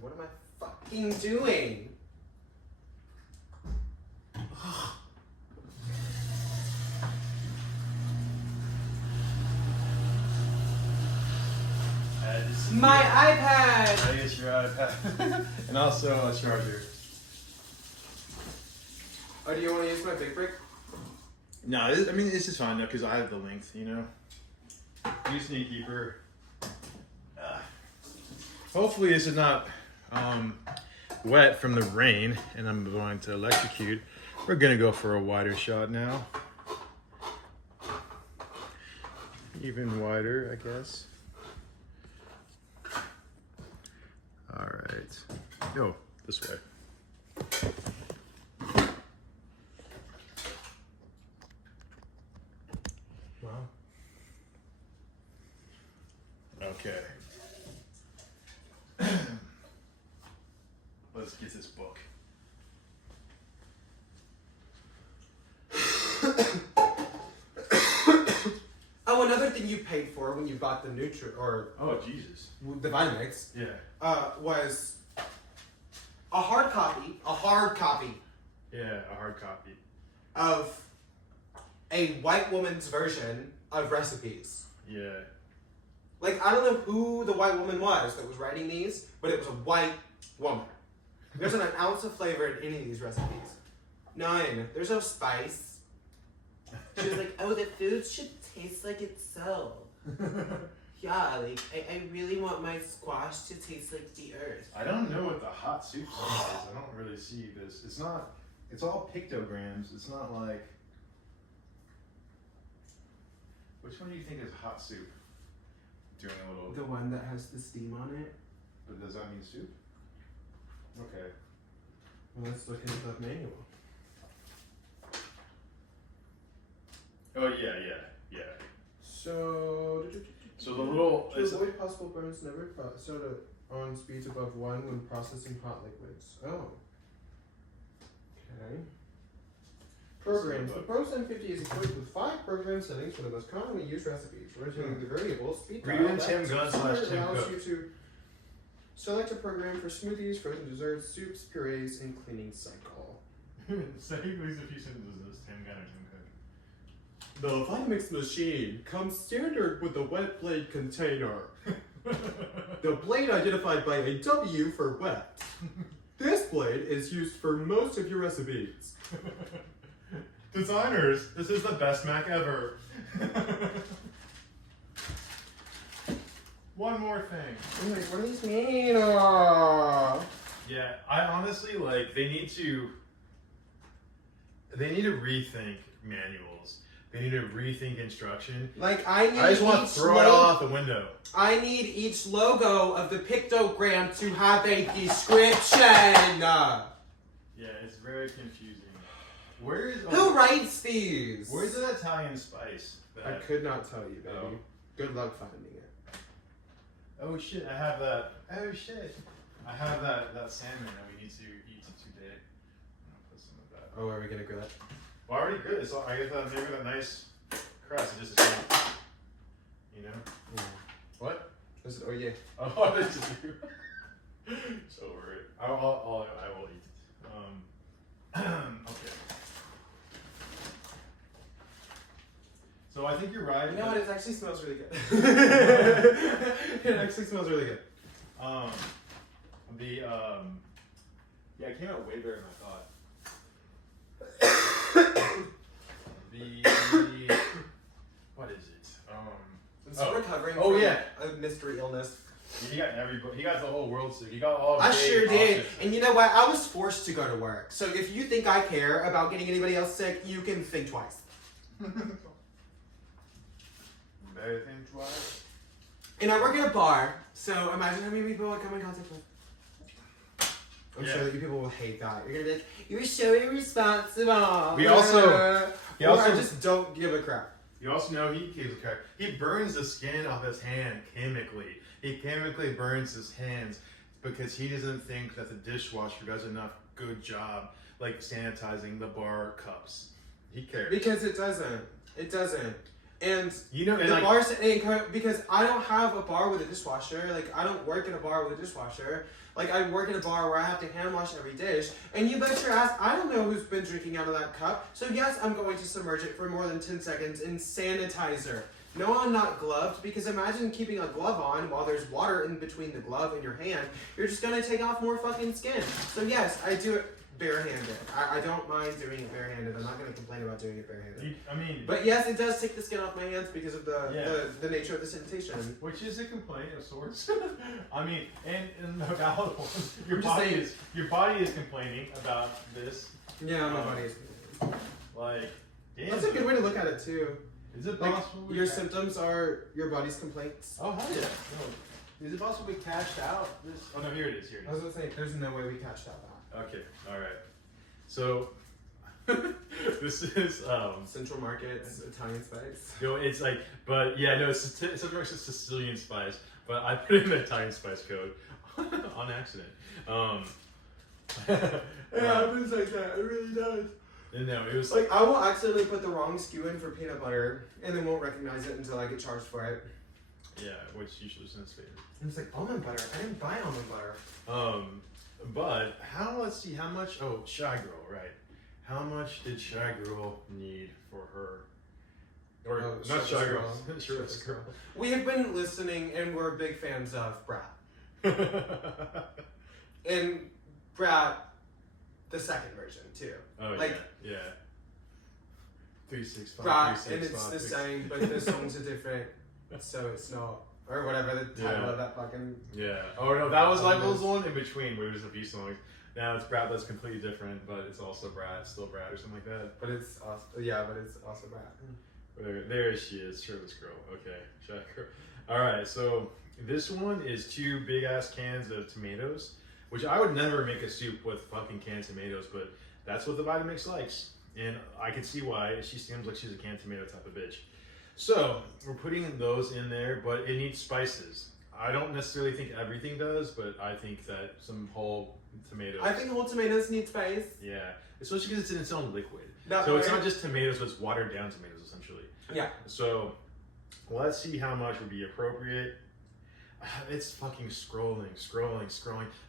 What am I fucking doing? My iPad! I get your iPad. And also a charger. Oh, do you want to use my big brick? No, I mean, this is fine though, because I have the length, you know? You sneak keeper. Hopefully this is not wet from the rain, and I'm going to electrocute. We're gonna go for a wider shot now. Even wider, I guess. All right. Yo, this way. Wow. Okay. Let's get this book. Oh, another thing you paid for when you bought the Oh, Jesus. the Vitamix, Yeah. was a hard copy Yeah, a hard copy. of a white woman's version of recipes. Yeah. Like, I don't know who the white woman was that was writing these, but it was a white woman. There's not an ounce of flavor in any of these recipes. None. There's no spice. She was like, oh, the food should taste like itself. Yeah, like, I really want my squash to taste like the earth. I don't know what the hot soup is. I don't really see this. It's not, it's all pictograms. It's not like, which one do you think is hot soup? Doing a little, The one that has the steam on it? but does that mean soup? Okay. Well, let's look into the manual. Oh, yeah. So So the little, to it's, avoid possible burns, never soda on speeds above 1 when processing hot liquids. Oh. Okay. Programs. The Pro 750 is equipped with 5 program settings for the most commonly used recipes. Rotating the variable speed Read dial in Tim Gunn / Tim allows Cook. you to select a program for smoothies, frozen desserts, soups, purees, and cleaning cycle. say please a few sentences, Tim Gunn or Tim Cook. The Vitamix machine comes standard with a wet blade container. The blade identified by a W for wet. This blade is used for most of your recipes. Designers, this is the best Mac ever. One more thing. I'm like, what do these mean? Oh. Yeah, I honestly like they need to rethink manuals. They need to rethink instruction. Like, I just want to throw it all out the window. I need each logo of the pictogram to have a description. Yeah, it's very confusing. Where is Who writes these? Where's the Italian spice? I could not tell you, baby. Oh. Good luck finding it. Oh shit! I have that. Oh shit! I have that salmon that we need to eat today. I'm gonna put some of that. Oh, are we gonna grill it? Well, already good. It's all, I guess that maybe that nice crust is just a shame. You know? Yeah. What? This is, oh yeah. Oh, what did you do? It's over it. I will eat it. Okay. So I think you're right. You know what? It actually smells really good. It actually smells really good. Yeah, it came out way better than I thought. What is it? I'm still recovering Oh, from yeah. a mystery illness. He got everybody. He got the whole world sick. He got all. I big sure did. options. And you know what? I was forced to go to work. So if you think I care about getting anybody else sick, you can think twice. Better than twice. And I work at a bar, so imagine how many people I come in contact with. I'm sure that you people will hate that. You're gonna be like, you're so irresponsible. We also- or I just don't give a crap. You also know he gives a crap. He burns the skin off his hand chemically. He chemically burns his hands because he doesn't think that the dishwasher does enough good job, like sanitizing the bar cups. He cares. Because it doesn't. It doesn't. And You know, and the like, bars, because I don't have a bar with a dishwasher. Like, I don't work in a bar with a dishwasher. Like, I work in a bar where I have to hand wash every dish. And you bet your ass, I don't know who's been drinking out of that cup. So yes, I'm going to submerge it for more than 10 seconds in sanitizer. No, I'm not gloved, because imagine keeping a glove on while there's water in between the glove and your hand. You're just going to take off more fucking skin. So yes, I do it barehanded. I don't mind doing it barehanded. I'm not going to complain about doing it barehanded. I mean, But yes, it does take the skin off my hands because of Yeah. the nature of the sanitation. which is a complaint of sorts. I mean, and a valid one. I'm just saying- Your body is complaining about this. Yeah, my body is. Like, damn. That's a good way to look at it too. Is it Like, possible? your symptoms are your body's complaints. Oh hell yeah! No. Is it possible we cashed out this? Oh no, here it is. Here it I was is. gonna say, there's no way we catched out that. Okay. All right. So this is Central Market's Italian spice. no, it's like, but yeah, no, it's something like Sicilian spice, but I put in the Italian spice code on accident. It happens like that. It really does. No, it was Like, I will accidentally put the wrong SKU in for peanut butter and then won't recognize it until I get charged for it. yeah, which usually isn't favorite. And it's like, almond butter. I didn't buy almond butter. But let's see how much. Oh, Shy Girl, right? How much did Shy Girl need for her? Or Oh, not Shirtless Shy Girl, Girl. Shirtless Girl. We have been listening and we're big fans of Brat. And Brat, the second version, too. Oh Like, yeah. 365. Brat, 365, and it's the same, but the songs are different, so it's not. Or whatever the title Yeah. of that fucking. Yeah. Oh no, that was like was the one in between where it was a few songs. Now it's Brat that's completely different, but it's also Brat, still Brat or something like that. But it's also, yeah, but it's also Brat. There she is, Shirtless Girl. Okay, Shy Girl. All right, so this one is 2 big ass cans of tomatoes, which I would never make a soup with fucking canned tomatoes, but that's what the Vitamix likes, and I can see why. She seems like she's a canned tomato type of bitch. So we're putting those in there, but it needs spices. I don't necessarily think everything does, but I think that some whole tomatoes. I think whole tomatoes need spice. Yeah, especially because it's in its own liquid. That So it's way- not just tomatoes, but it's watered down tomatoes essentially. Yeah. So let's see how much would be appropriate. It's fucking scrolling.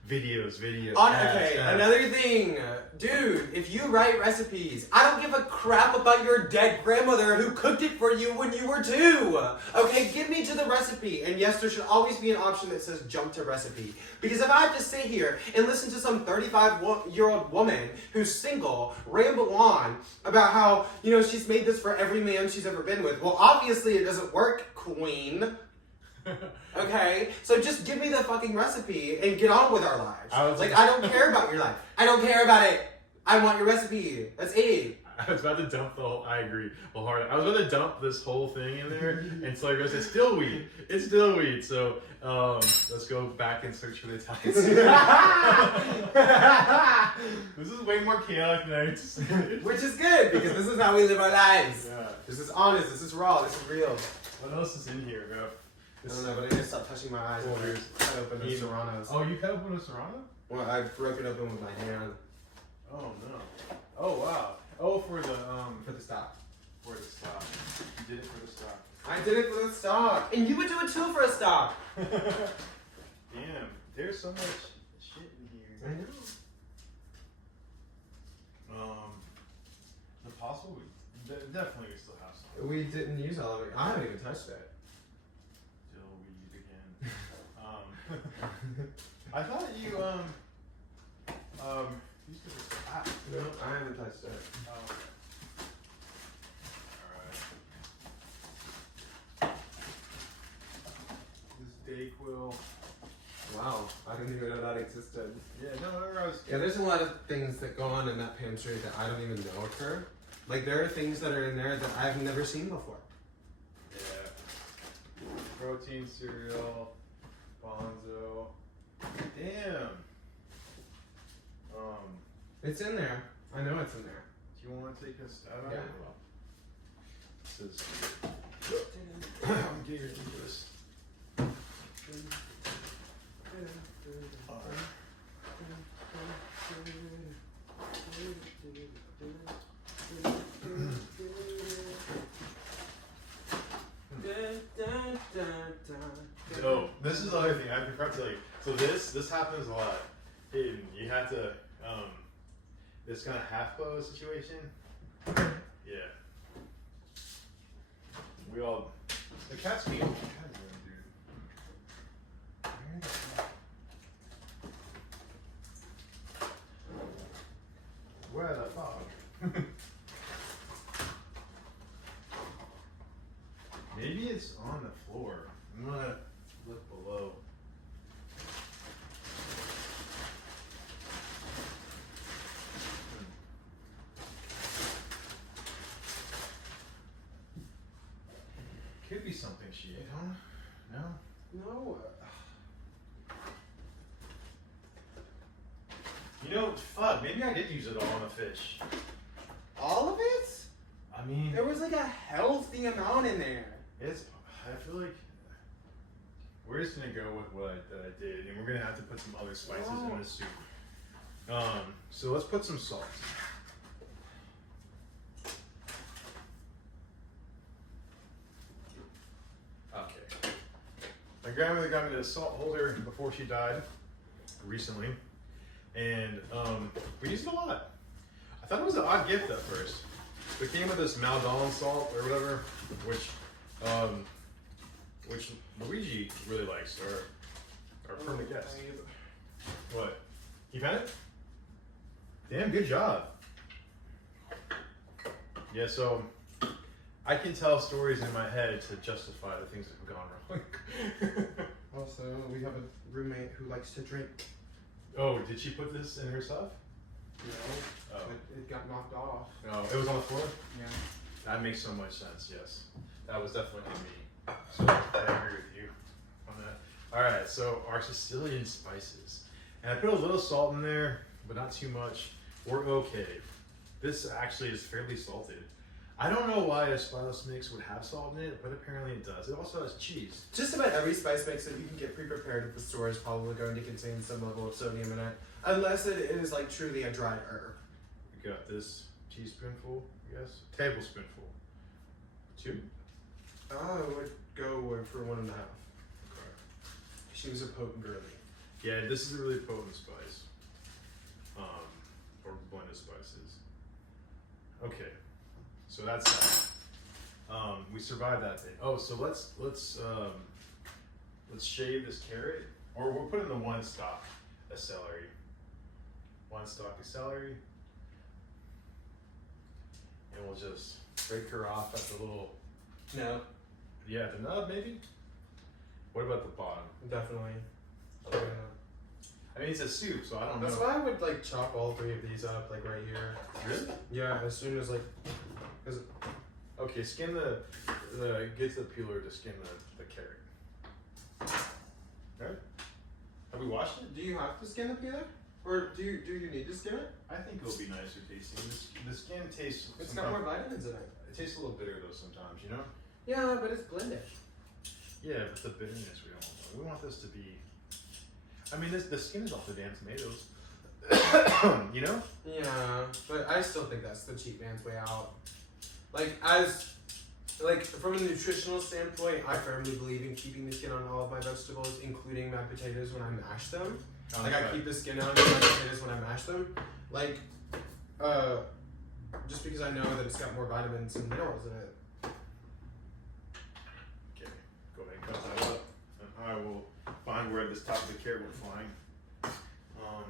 Videos. Okay, ads. another thing. Dude, if you write recipes, I don't give a crap about your dead grandmother who cooked it for you when you were 2. Okay, give me to the recipe. And yes, there should always be an option that says jump to recipe. Because if I have to sit here and listen to some 35-year-old woman who's single ramble on about how, she's made this for every man she's ever been with, well, obviously it doesn't work, queen. Okay, so just give me the fucking recipe and get on with our lives. I don't care about your life. I don't care about it. I want your recipe. That's it. I was about to dump the whole. I agree wholeheartedly. I was about to dump this whole thing in there, and so I realized it's still weed. It's still weed. So let's go back and search for the Italians. This is way more chaotic than I anticipated. Which is good because this is how we live our lives. Yeah. This is honest. This is raw. This is real. What else is in here, bro? I don't know, but I need to stop touching my eyes. Oh, there's- Cut open the serranos. Oh, you cut open a serrano? Well, I broke it open with my hand Oh no. Oh wow. Oh, for the for the stock. for the stock. You did it for the stock. I did it for the stock, and you would do it too for a stock. Damn, there's so much shit in I here. know. The possible, definitely we still have some. We didn't use all of it. I haven't even touched it. Still weed again. I thought you used to No, I haven't touched it. Alright. This Dayquil. Wow, I didn't even know that existed. Yeah, no, I was. Yeah, there's a lot of things that go on in that pantry that I don't even know occur. Like, there are things that are in there that I've never seen before. Yeah. Protein cereal, Bonzo. Damn. It's in there. I know it's in there. Do you want to take a stab at Yeah. it? This is. I'm getting ridiculous. So this is the other thing I forgot to tell you. So this happens a lot. Hayden, you have to this kind of half close situation. Yeah. We all the cat's meat. initiate, huh? No? No. You know, fuck, maybe I did use it all on the fish. All of it? I mean, There was like a healthy amount in there. I feel like we're just gonna go with what I did, and we're gonna have to put some other spices in the soup. So let's put some salt. Okay. My grandmother got me the salt holder before she died recently, and we used it a lot. I thought it was an odd gift at first. It came with this Maldon salt or whatever, which Luigi really likes, our permanent guest. What? You found it? Damn, good job. Yeah, so I can tell stories in my head to justify the things that have gone wrong. Also, we have a roommate who likes to drink. Oh, did she put this in her stuff? No, Oh. it got knocked off. No, it was on the floor? Yeah. That makes so much sense, yes. That was definitely me. So I agree with you on that. Alright, so our Sicilian spices. And I put a little salt in there, but not too much. We're okay. This actually is fairly salted. I don't know why a spice mix would have salt in it, but apparently it does. It also has cheese. Just about every spice mix that you can get pre-prepared at the store is probably going to contain some level of sodium in it, unless it is like truly a dried herb. We got this teaspoonful, I guess. Tablespoonful. 2? I would go for 1.5. Okay. She was a potent girly. Yeah, this is a really potent spice. Or blend of spices. Okay, so that's that. We survived that day. Oh, so let's shave this carrot, or we'll put in the 1 stalk of celery. 1 stalk of celery, and we'll just break her off at the little. No, Yeah, the nub maybe. What about the bottom? definitely. Okay. I mean, it's a soup, so I don't know. That's why I would like chop all 3 of these up, like right here. Really? Yeah, as soon as like, cause Okay, skin get the peeler to skin the carrot. Right? Have we washed it? do you have to skin the peeler, or do you need to skin it? I think it'll be nicer tasting. The skin tastes. It's got more vitamins in it. It tastes a little bitter though sometimes, you know? Yeah, but it's blended. Yeah, but the bitterness we don't want. We want this to be. I mean, the skin is off the damn tomatoes. You know? Yeah, but I still think that's the cheap man's way out. Like from a nutritional standpoint, I firmly believe in keeping the skin on all of my vegetables, including my potatoes when I mash them. Like I keep the skin on my potatoes when I mash them. Like, just because I know that it's got more vitamins and minerals in it. Okay, go ahead and cut that up, and I will find where this top of the carrot went flying. Oh,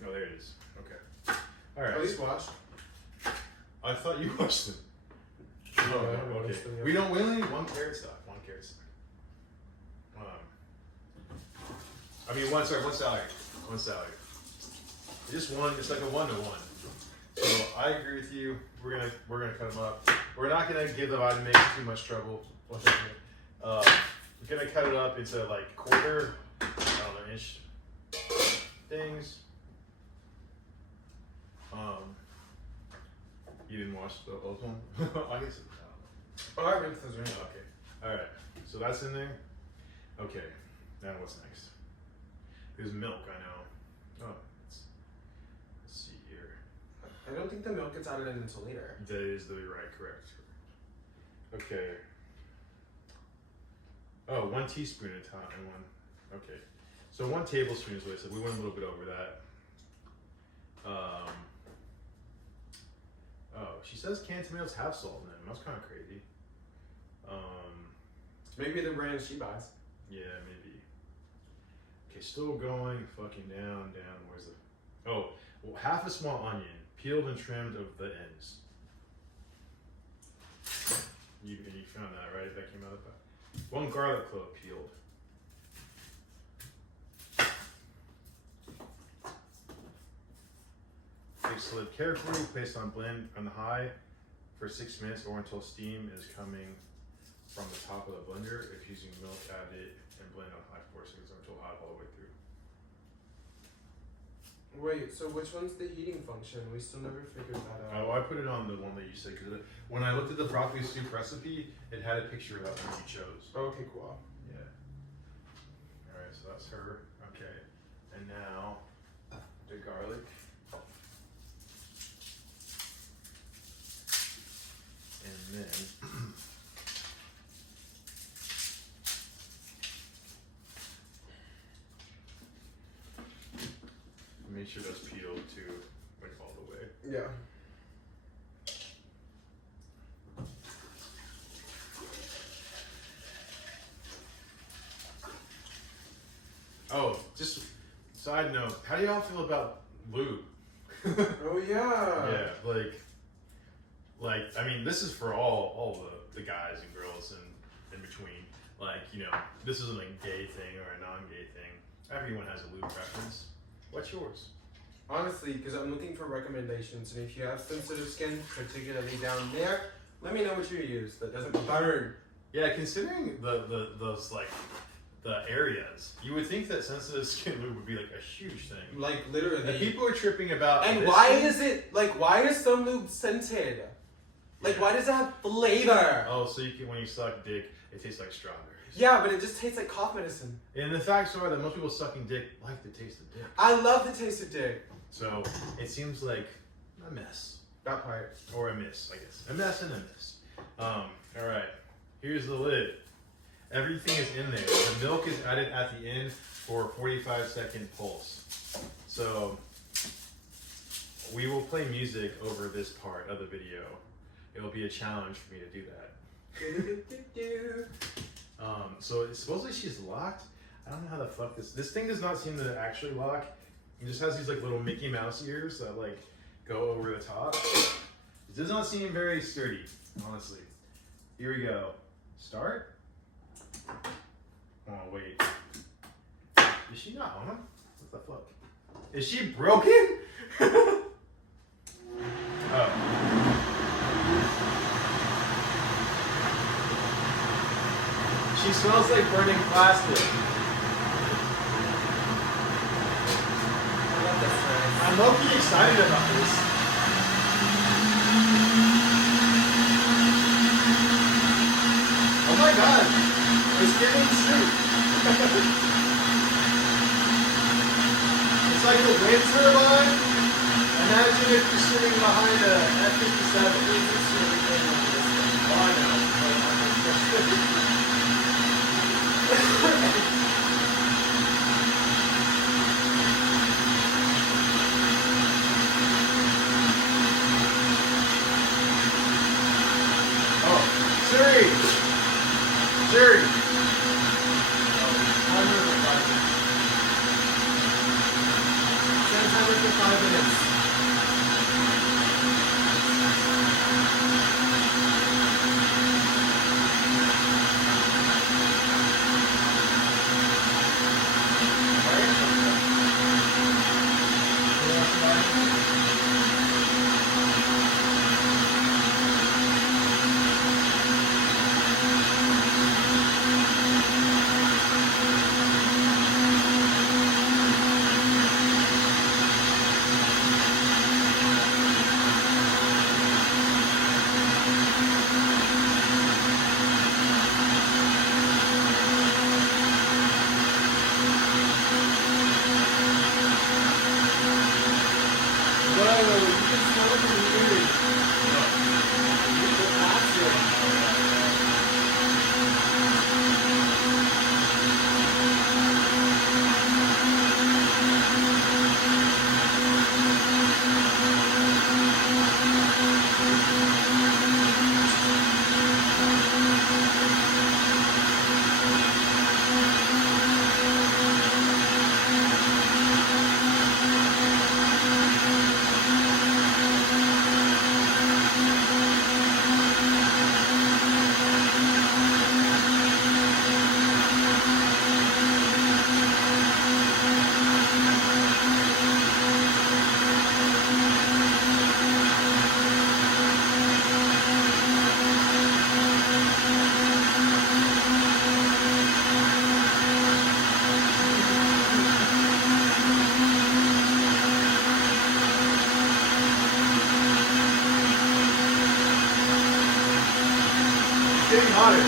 there it is. Okay. All right. At least washed. I thought you watched it. Yeah, Oh, I okay. watched them, yeah. We only need 1 carrot stock. 1 carrot stock. I mean, one celery. 1 celery. Just one. It's like a 1-to-1. So I agree with you. We're gonna cut them up. We're not gonna give the Vitamix too much trouble. We're gonna cut it up into like quarter, I don't know, inch things. You didn't watch the old one? I guess. Oh, I rinsed those right. Okay. All right. So that's in there. Okay. Now what's next? There's milk. I know. Oh, let's see here. I don't think the milk gets added in until later. That is the right, correct. Okay. Oh, 1 teaspoon at a time. Okay. So 1 tablespoon is what I said. We went a little bit over that. Oh, she says canned tomatoes have salt in them. That's kind of crazy. Maybe the brand she buys. Yeah, maybe. Okay, still going, fucking down. Where's the? Oh, well, half a small onion, peeled and trimmed of the ends. You found that, right? That came out of that. 1 garlic clove peeled. Take the lid carefully, place on blend on high for 6 minutes or until steam is coming from the top of the blender. If using milk, add it and blend on high forces until hot all the way through. Wait, so which one's the heating function? We still never figured that out. Oh, I put it on the one that you said because when I looked at the broccoli soup recipe, it had a picture of that one you chose. Okay, cool. Yeah. All right, so that's her. Okay, and now the garlic. And then make sure that's peeled too, like all the way. Yeah. Oh, just side note, how do y'all feel about lube? Oh yeah. Yeah, like I mean, this is for all the guys and girls and in between. Like, you know, this isn't a gay thing or a non-gay thing. Everyone has a lube preference. What's yours? Honestly, because I'm looking for recommendations, and if you have sensitive skin, particularly down there, let me know what you use that doesn't burn. Yeah, considering those like the areas, you would think that sensitive skin lube would be like a huge thing. Like literally. And people are tripping about. And this why thing. is it like? Why is some lube scented? Like, Yeah. why does it have flavor? Oh, so you can when you suck dick, it tastes like strawberries. Yeah, but it just tastes like cough medicine. And the facts are that most people sucking dick like the taste of dick. I love the taste of dick. So it seems like a mess. That part. Or a miss, I guess. A mess and a miss. Alright. Here's the lid. Everything is in there. The milk is added at the end for a 45-second pulse. So we will play music over this part of the video. It'll be a challenge for me to do that. So supposedly she's locked. I don't know how the fuck this thing does not seem to actually lock. It just has these like little Mickey Mouse ears that like go over the top. It does not seem very sturdy, honestly. Here we go. Start. Oh wait. Is she not on? What the fuck? Is she broken? Oh. She smells like burning plastic. I'm low-key excited about this. Oh my god, it's getting soup. It's like a wind turbine. Imagine if you're sitting behind a F-57. Oh, I know. Siri! Siri! Set timer for 5 minutes. getting hotter.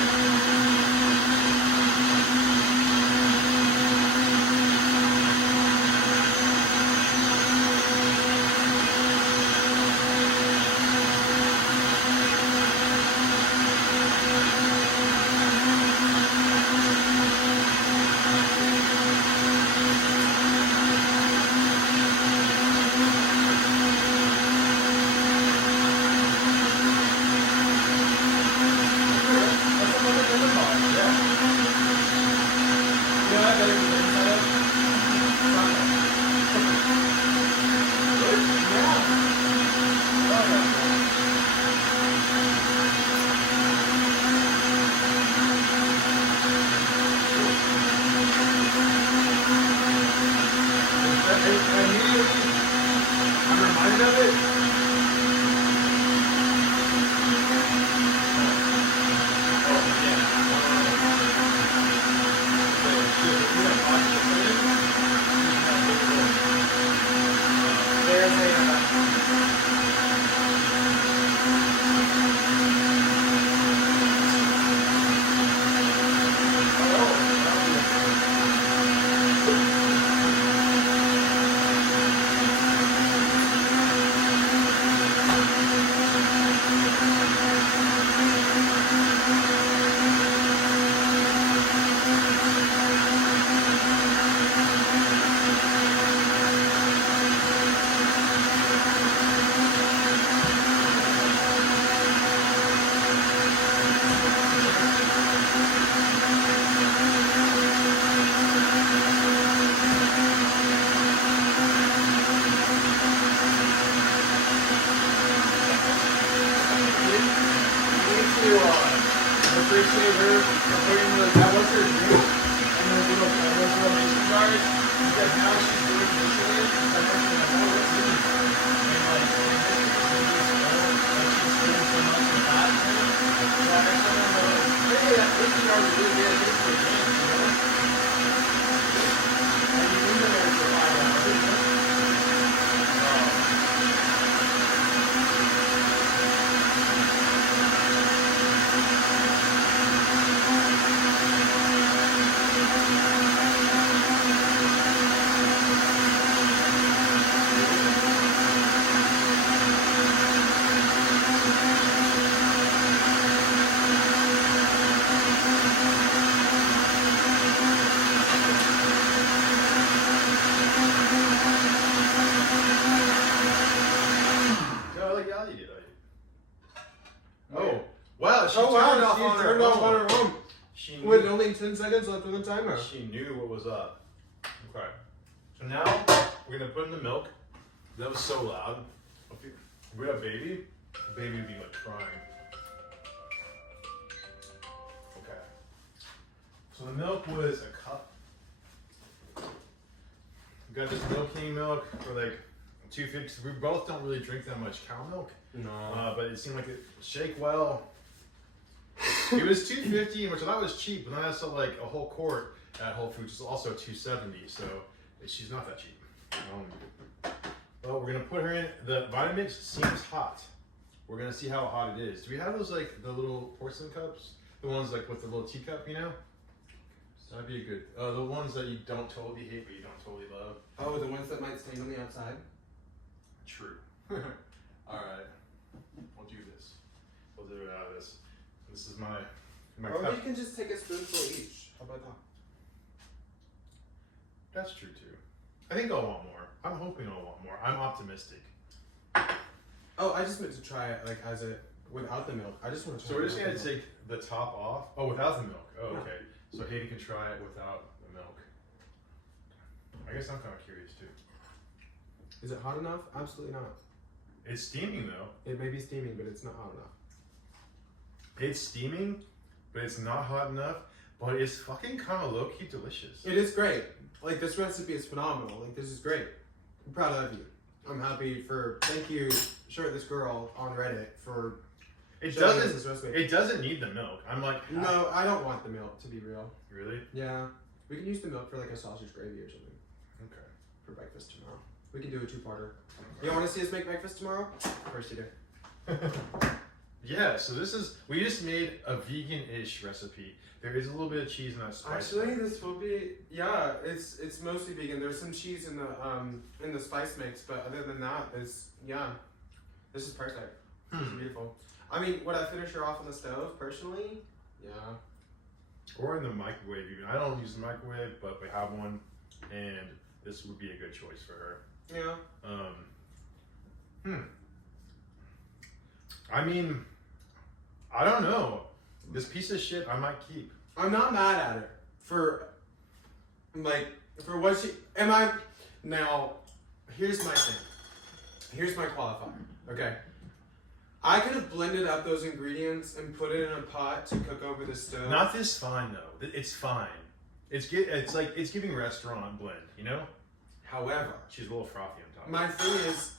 I'm reminded of it. Appreciate her for putting that was her dream and those little mason jars because now she's doing recently and like she's doing so much with that so I guess someone goes, hey, that mason jar is really good, this is for games, you know? And you leave them there for 5 hours, you know? Oh, wow, she turned off on her own. She With only 10 seconds left on the timer. She knew what was up. Okay. So now we're gonna put in the milk. That was so loud. If we had a baby, the baby would be like crying. Okay. So the milk was a cup. We got this milking milk for like $2.50. We both don't really drink that much cow milk. No. But it seemed like it shake well. It was $2.50, which I thought was cheap, but then I saw like a whole quart at Whole Foods is also $2.70, so she's not that cheap. Well, we're gonna put her in. The Vitamix seems hot. We're gonna see how hot it is. Do we have those like the little porcelain cups? The ones like with the little teacup, you know? That'd be a good. The ones that you don't totally hate, but you don't totally love. Oh, the ones that might stain on the outside? True. Alright. We'll do this. We'll do it out of this. This is my Or cup. you can just take a spoonful each. How about that? That's true too. I think I'll want more. I'm hoping I'll want more. I'm optimistic. Oh, I just meant to try it like as a without the milk. I just want to try So we're just it gonna without the milk. take the top off. Oh, without the milk. Oh, Yeah. okay. So Haiti can try it without the milk. I guess I'm kind of curious too. Is it hot enough? Absolutely not. It's steaming though. It may be steaming, but it's not hot enough. It's steaming, but it's not hot enough. But it's fucking kind of low-key delicious. It is great. Like, this recipe is phenomenal. Like, this is great. I'm proud of you. I'm happy for, thank you, Short This Girl on Reddit for It showing us doesn't. this recipe. It doesn't need the milk. I'm like, No, I don't want the milk, to be real. Really? Yeah. We can use the milk for like a sausage gravy or something Okay. for breakfast tomorrow. We can do a two-parter. You want to see us make breakfast tomorrow? Of course you do. Yeah, so we just made a vegan-ish recipe. There is a little bit of cheese in that spice. Actually, this will be it's mostly vegan. There's some cheese in the spice mix, but other than that, this is perfect. It's beautiful. I mean, would I finish her off on the stove personally? Yeah. Or in the microwave even. I don't use the microwave, but we have one, and this would be a good choice for her. Yeah. I mean, I don't know. This piece of shit I might keep. I'm not mad at her for what she. Am I? Now, here's my thing. Here's my qualifier. Okay. I could have blended up those ingredients and put it in a pot to cook over the stove. Not this fine though. It's fine. It's like it's giving restaurant blend. You know. However, she's a little frothy on top. My thing is,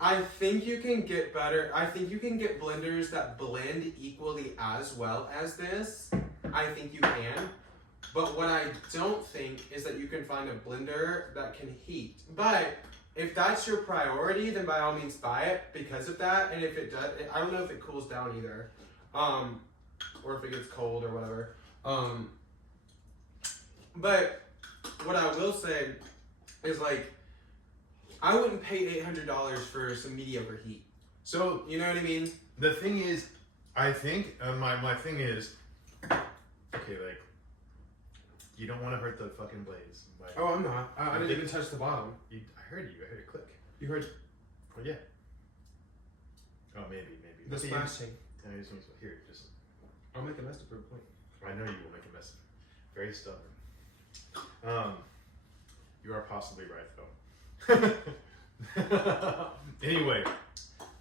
I think you can get better. I think you can get blenders that blend equally as well as this. I think you can. But what I don't think is that you can find a blender that can heat. But if that's your priority, then by all means buy it because of that. And if it does, I don't know if it cools down either. Or if it gets cold or whatever. But what I will say is like, I wouldn't pay $800 for some mediocre heat. So, you know what I mean? The thing is, I think, my thing is, okay, like, you don't want to hurt the fucking blaze. Like, Oh, I'm not. I didn't even touch the bottom. I heard you. I heard it click. You heard Oh, yeah. Oh, maybe. the splashing. Here, just. I'll make a mess to prove a point. I know you will make a mess. Very stubborn. You are possibly right, though. Anyway,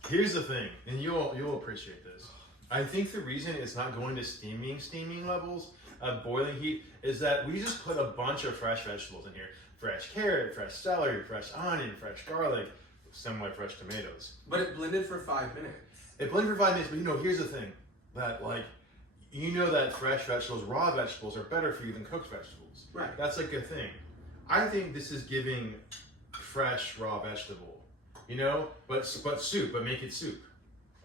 here's the thing, and you'll appreciate this. I think the reason it's not going to steaming levels of boiling heat is that we just put a bunch of fresh vegetables in here. Fresh carrot, fresh celery, fresh onion, fresh garlic, semi-fresh tomatoes. But it blended for 5 minutes. It blended for 5 minutes, but here's the thing. That, like, that fresh vegetables, raw vegetables are better for you than cooked vegetables. Right. That's like a thing. I think this is giving fresh raw vegetable, but soup, but make it soup.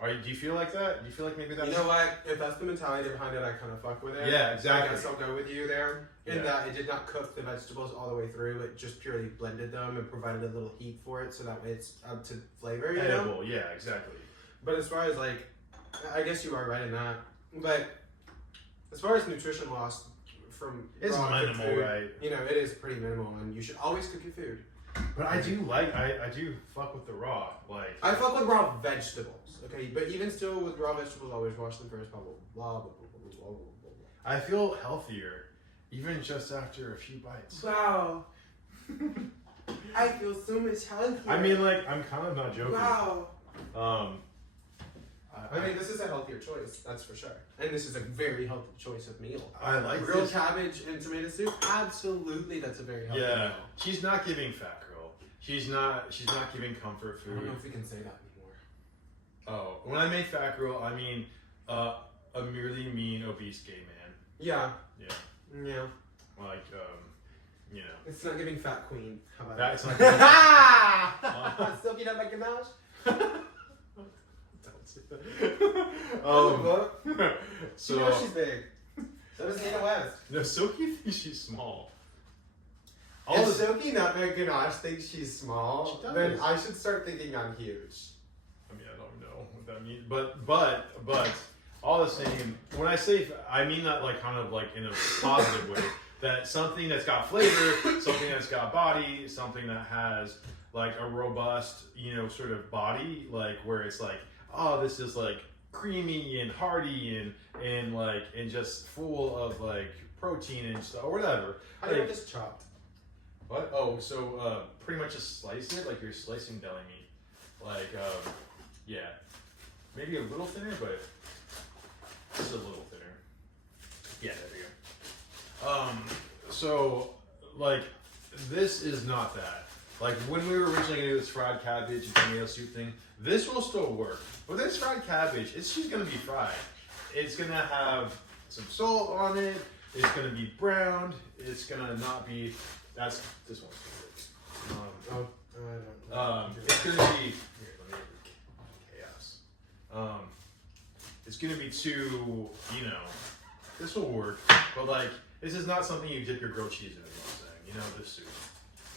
Do you feel like that? Do you feel like maybe that's... You know what? If that's the mentality behind it, I kind of fuck with it. Yeah, exactly. I guess I'll go with you there. In that it did not cook the vegetables all the way through. It just purely blended them and provided a little heat for it, so that way it's up to flavor, you know? Edible, yeah, exactly. But as far as like, I guess you are right in that. But as far as nutrition loss from it's raw minimal, food, right? It is pretty minimal, and you should always cook your food. But I do fuck with the raw. Like, I fuck with raw vegetables, okay? But even still, with raw vegetables, always wash them first. Blah blah blah blah blah blah blah blah. I feel healthier, even just after a few bites. Wow. I feel so much healthier. I mean, like, I'm kind of not joking. Wow. I mean, this is a healthier choice, that's for sure. And this is a very healthy choice of meal. I like grilled this. cabbage and tomato soup. Absolutely, that's a very healthy meal. She's not giving fat girl. She's not giving comfort I food. don't know if we can say that anymore. Oh, when I make fat girl, I mean a merely mean obese gay man. Yeah. Yeah. Yeah. Like It's not giving fat queen. How about That's that? not giving Still get up like your mouse? Don't say that. She knows she's big. So does Nina West. No, Silky thinks she's small. If Silky Nutmeg Ganache thinks she's small, She does. then I should start thinking I'm huge. I mean, I don't know what that means, but all the same, when I say, I mean that like kind of like in a positive way. That something that's got flavor, something that's got body, something that has like a robust, sort of body, like where it's like, oh, this is like creamy and hearty and just full of like protein and stuff or whatever. How do you want this chopped? What? Oh, so pretty much just slice it like you're slicing deli meat. Like, yeah, maybe a little thinner, but just a little thinner. Yeah, there we go. So, like, this is not that. Like, when we were originally going to do this fried cabbage and tomato soup thing, this will still work. But this fried cabbage, it's just going to be fried. It's going to have some salt on it. It's going to be browned. It's going to not be... this one's going to work. It's going to be... Here, let me... Chaos. gonna be too, you know, this will work, but like, this is not something you dip your grilled cheese in, is what I'm saying. You know, this soup.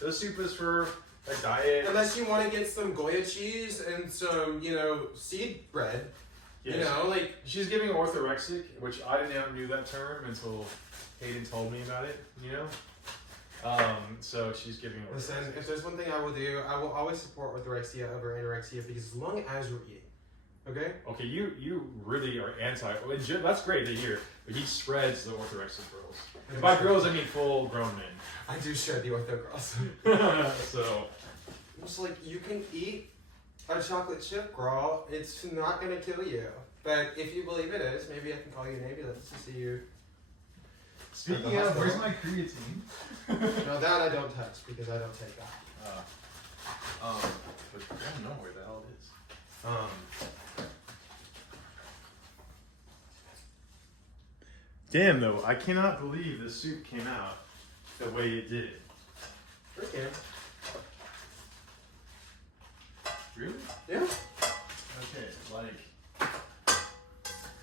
This soup is for a diet. Unless you want to get some Goya cheese and some, you know, seed bread. Yes. You know, like. She's giving orthorexic, which I didn't know that term until Hayden told me about it, you know? So she's giving orthorexia. Listen, if there's one thing I will do, I will always support orthorexia over anorexia because as long as you're eating, okay? Okay, you really are anti. That's great to hear, but he spreads the orthorexic girls. And by girls, I mean full grown men. I do shred the ortho girls. So. It's like, you can eat a chocolate chip, girl. It's not gonna kill you. But if you believe it is, maybe I can call you an ambulance to see you. Speaking of, where's my creatine? No, that I don't touch because I don't take that. But I don't know where the hell it is. Damn though, I cannot believe this soup came out the way it did. Okay. Really? Yeah. Okay, like.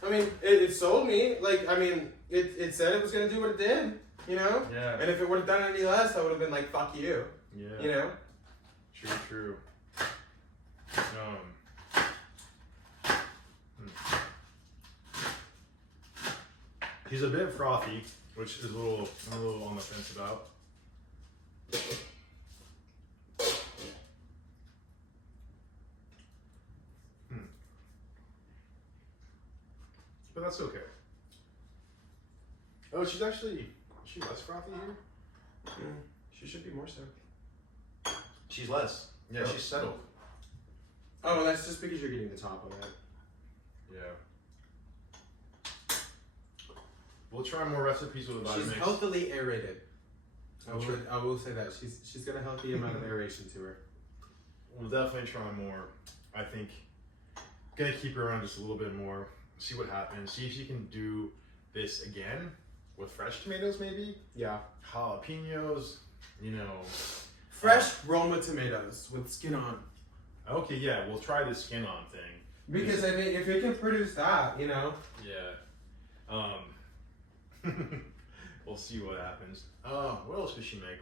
I mean, it sold me. Like, I mean, it said it was gonna do what it did. You know? Yeah. And if it would have done any less, I would have been like, fuck you. Yeah. You know? True. He's a bit frothy, which is I'm a little on the fence about. But that's okay. Oh, is she less frothy here? She should be more so. She's less. Yeah, she's settled. Oh, that's just because you're getting the top of it. Yeah. We'll try more recipes with the vitamix. She's healthily aerated. I will say that. She's got a healthy amount of aeration to her. We'll definitely try more. I think gonna keep her around just a little bit more. See what happens. See if she can do this again with fresh tomatoes, maybe. Yeah. Jalapenos. You know. Fresh Roma tomatoes with skin on. Okay, yeah. We'll try the skin on thing. Because I mean, if it can produce that, you know. Yeah. We'll see what happens. What else could she make?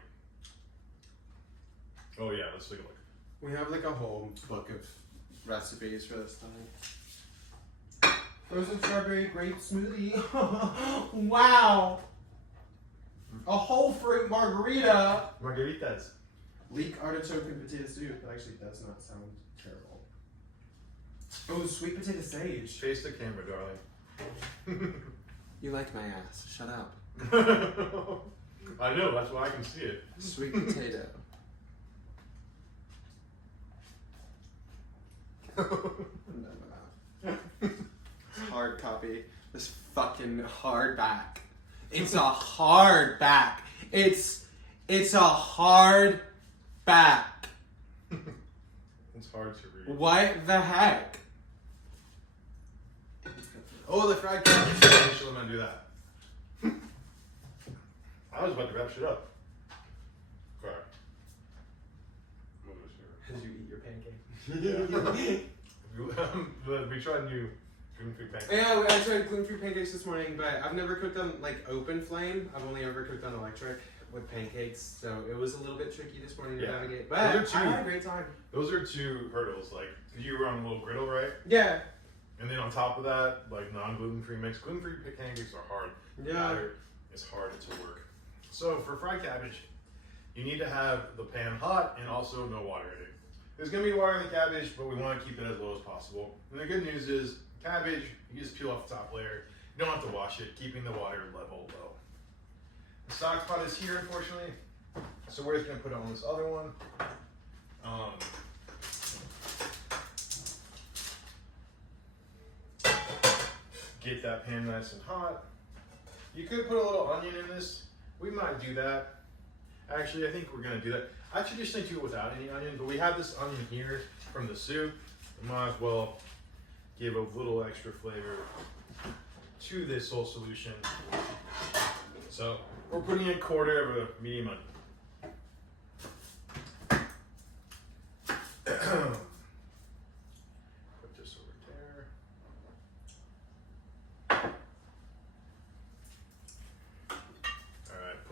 Oh yeah, let's take a look. We have like a whole book of recipes for this time. Frozen strawberry grape smoothie. Wow. A whole fruit margarita. Margaritas. Leek artichoke and potato soup. That actually does not sound terrible. Oh, sweet potato sage. Face the camera, darling. You like my ass. Shut up. I know, that's why I can see it. Sweet potato. I'm done with that. Hard copy. This fucking hardback. It's a hardback. It's a hard back. It's hard to read. What the heck? Oh, the fried cabbage. I'm still gonna do that. I was about to wrap shit up. Okay. Move this Did you eat your pancake? here. But we tried new gluten-free pancakes. Yeah, I tried gluten-free pancakes this morning, but I've never cooked on like open flame. I've only ever cooked on electric with pancakes, so it was a little bit tricky this morning to Yeah. navigate. But Those are I two- had a great time. Those are two hurdles. Like, 'cause you were on a little griddle, right? Yeah. And then on top of that, like non-gluten-free mix. Gluten-free pancakes are hard. Yeah. Batter is hard to work. So for fried cabbage, you need to have the pan hot and also no water in it. There's gonna be water in the cabbage, but we want to keep it as low as possible. And the good news is, cabbage, you just peel off the top layer. You don't have to wash it, keeping the water level low. The stock pot is here, unfortunately. So we're just gonna put it on this other one. Get that pan nice and hot. You could put a little onion in this. We might do that. Actually, I think we're gonna do that. I traditionally do it without any onion, but we have this onion here from the soup. We might as well give a little extra flavor to this whole solution. So we're putting a quarter of a medium onion. Put this over there.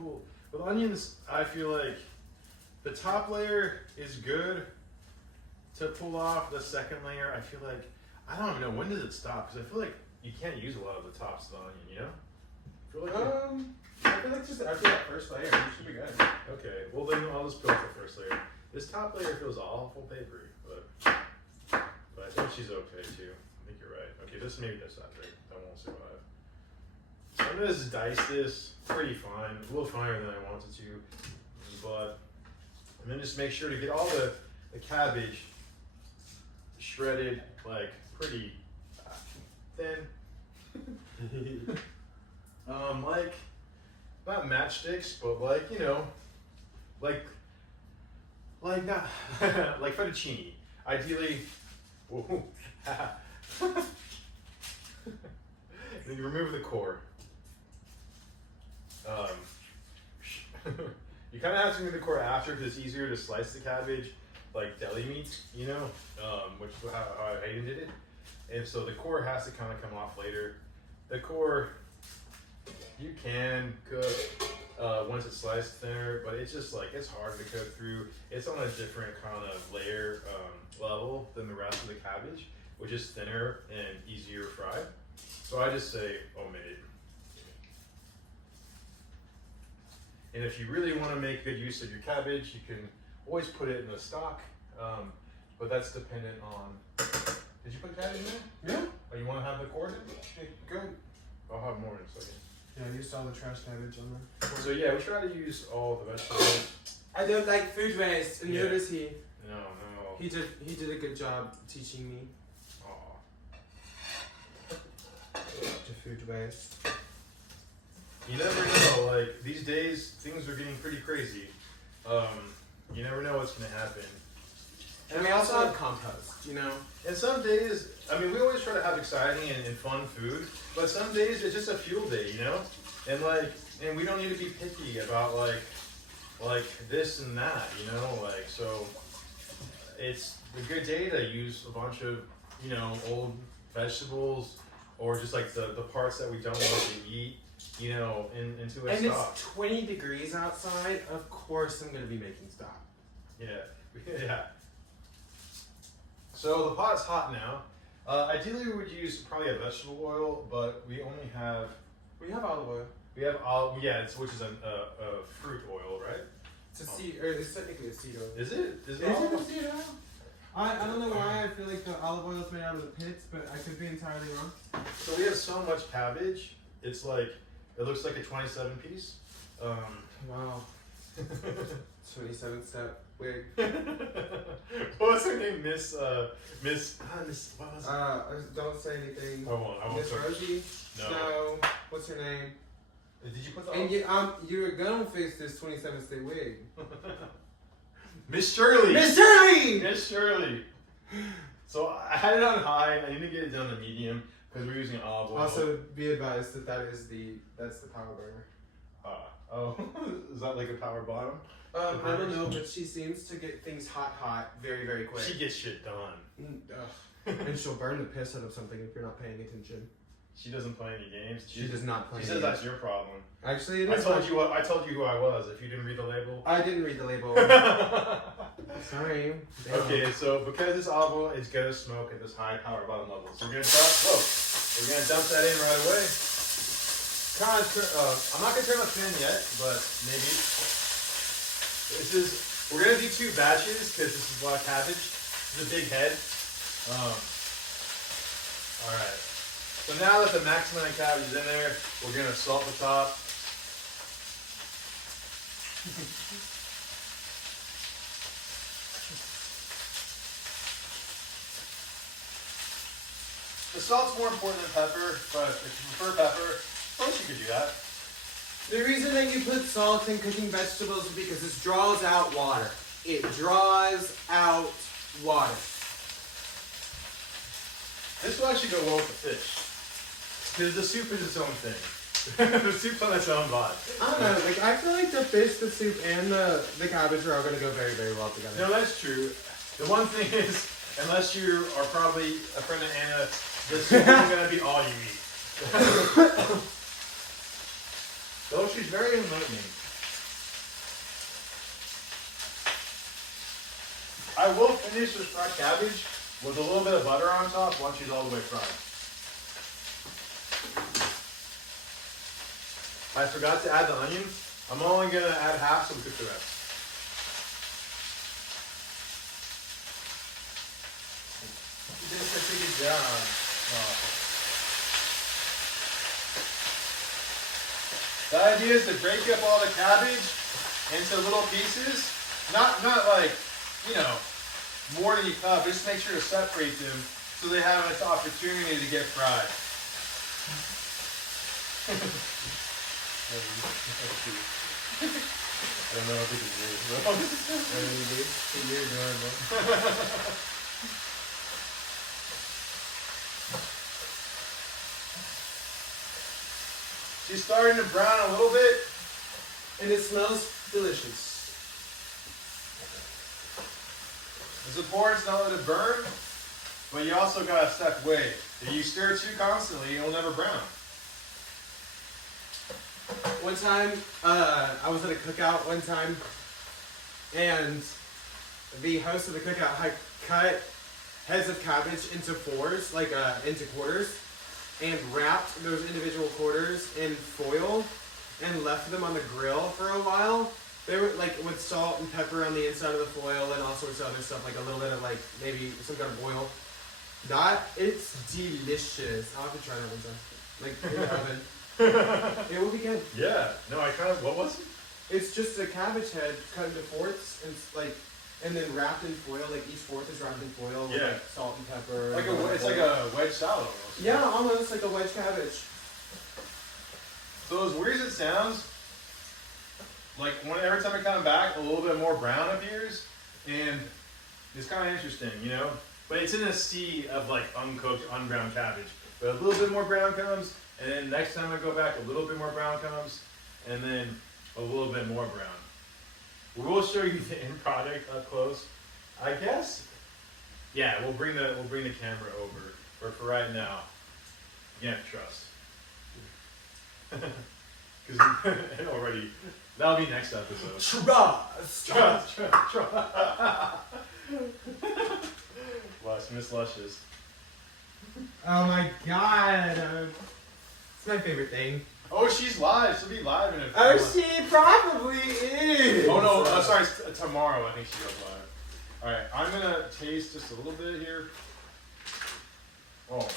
pull with onions. I feel like the top layer is good to pull off. The second layer, I feel like I don't even know when does it stop because I feel like you can't use a lot of the tops of the onion. You know? I feel like I feel like just after that first layer, you should be good. okay. Well then I'll just peel off the first layer. This top layer feels awful papery, but I think she's okay too. I think you're right. Okay, this maybe that's not right. I won't survive. So I'm gonna just dice this pretty fine, a little finer than I wanted to, but and then just make sure to get all the cabbage shredded like pretty thin. Like not matchsticks, but like you know, like not like fettuccine. Ideally, whoa. Then you remove the core. You kind of have to remove the core after because it's easier to slice the cabbage like deli meat, you know, which is how Hayden did it. And so the core has to kind of come off later. The core, you can cook once it's sliced thinner, but it's just like, it's hard to cook through. It's on a different kind of layer level than the rest of the cabbage, which is thinner and easier fried. So I just say omit. And if you really want to make good use of your cabbage, you can always put it in the stock, but that's dependent on. Did you put cabbage in there? Yeah. Oh, you want to have the core in? Okay, good. I'll have more in a second. Yeah, I used all the trash cabbage on there. So yeah, we try to use all the vegetables. I don't like food waste, and Yeah. neither does he. No. He did a good job teaching me Aw. to food waste. You never know. Like these days, things are getting pretty crazy. You never know what's gonna happen. And we also have compost, you know? And some days, I mean, we always try to have exciting and fun food, but some days it's just a fuel day, you know? And we don't need to be picky about like this and that, you know? Like, so it's a good day to use a bunch of, you know, old vegetables or just like the parts that we don't want to eat, you know, into a And stock. it's 20 degrees outside, of course I'm gonna be making stock. Yeah, yeah. So the pot's hot now. Ideally, we would use probably a vegetable oil, but we only have We have olive oil. which is a fruit oil, right? It's a seed, or it's technically a seed oil. Is it? Is it Is olive it oil? a seed oil? I don't know why I feel like the olive oil is made out of the pits, but I could be entirely wrong. So we have so much cabbage. It's like it looks like a 27 piece. Wow. 27 step wig. What was her name? Miss. What was it? Don't say anything. I won't. Miss say- Rosie? No. What's her name? Did you put the? And you're gonna fix this 27 step wig. Miss Shirley. Miss Shirley! Miss Shirley. So I had it on high. I need to get it down to medium because we're using olive oil. Also, be advised that that's the power burner. Oh, is that like a power bottom? I don't know, but she seems to get things hot very, very quick. She gets shit done. And she'll burn the piss out of something if you're not paying attention. She doesn't play any games. She does not play She any says games. that's your problem. Actually, it I is told mine. you what. I told you who I was. If you didn't read the label. I didn't read the label. Sorry. Damn. Okay, so because this olive oil is gonna smoke at this high power bottom level, so we're gonna dump that in right away. I'm not gonna turn the fan yet, but maybe. We're gonna do 2 batches because this is a lot of cabbage. This is a big head. All right. So now that the maximum amount of cabbage is in there, we're gonna salt the top. The salt's more important than pepper, but if you prefer pepper, of course you could do that. The reason that you put salt in cooking vegetables is because it draws out water. It draws out water. This will actually go well with the fish. Because the soup is its own thing. The soup's on its own vibe. I don't know, like I feel like the fish, the soup, and the cabbage are all gonna go very, very well together. No, that's true. The one thing is, unless you are probably a friend of Anna, the soup isn't going to be all you eat. Though she's very enlightening. I will finish this fried cabbage with a little bit of butter on top once she's all the way fried. I forgot to add the onion. I'm only gonna add half so we cook the rest. You did such a good job. The idea is to break up all the cabbage into little pieces. Not like, you know, more than you cut, but just make sure to separate them so they have its opportunity to get fried. I don't know if you can hear it. You're adorable. She's starting to brown a little bit. And it smells delicious. It's important to not let it burn, but you also gotta step away. If you stir it too constantly, it'll never brown. One time, I was at a cookout one time, and the host of the cookout had cut heads of cabbage into fours, like into quarters, and wrapped those individual quarters in foil and left them on the grill for a while. They were like with salt and pepper on the inside of the foil and all sorts of other stuff, like a little bit of like maybe some kind of oil. It's delicious. I'll have to try that one time. Like in the oven. It will be good. Yeah. No, what was it? It's just a cabbage head cut into fourths and then wrapped in foil. Like each fourth is wrapped in foil with like salt and pepper. It's like a wedge salad almost. Yeah, almost like a wedge cabbage. So as weird as it sounds, like every time I come back, a little bit more brown appears, and it's kind of interesting, you know. But it's in a sea of like uncooked, unbrowned cabbage. But a little bit more brown comes, and then next time I go back, a little bit more brown comes, and then a little bit more brown. We will show you the end product up close, I guess. Yeah, we'll bring the camera over. But for right now, you have to trust. Because already, that'll be next episode. Trust. Lush, Miss Luscious. Oh my god. It's my favorite thing. Oh, she's live. She'll be live in a few Oh, months. she probably is. Oh no, sorry, it's tomorrow I think she goes live. Alright, I'm gonna taste just a little bit here. Oh.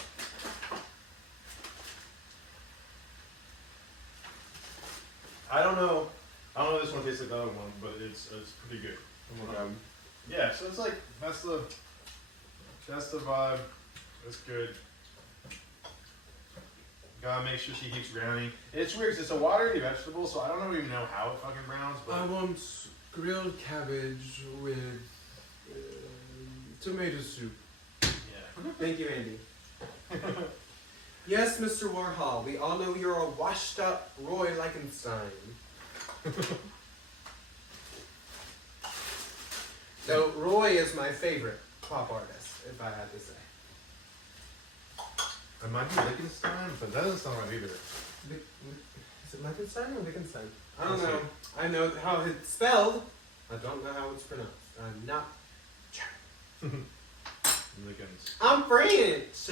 I don't know if this one tastes like the other one, but it's pretty good. Yeah, so it's like that's the vibe. That's good. Gotta make sure she keeps browning. It's weird 'cause it's a watery vegetable, so I don't even know how it fucking browns. But I want grilled cabbage with tomato soup. yeah. Thank you, Andy. Yes, Mr. Warhol, we all know you're a washed up Roy Lichtenstein. So Roy is my favorite pop artist, if I had to say. It might be Lichtenstein, but that doesn't sound right either. Is it Lichtenstein or Wittgenstein? I don't Let's know. I know how it's spelled. I don't know how it's pronounced. I'm not German. Lichens. I'm French.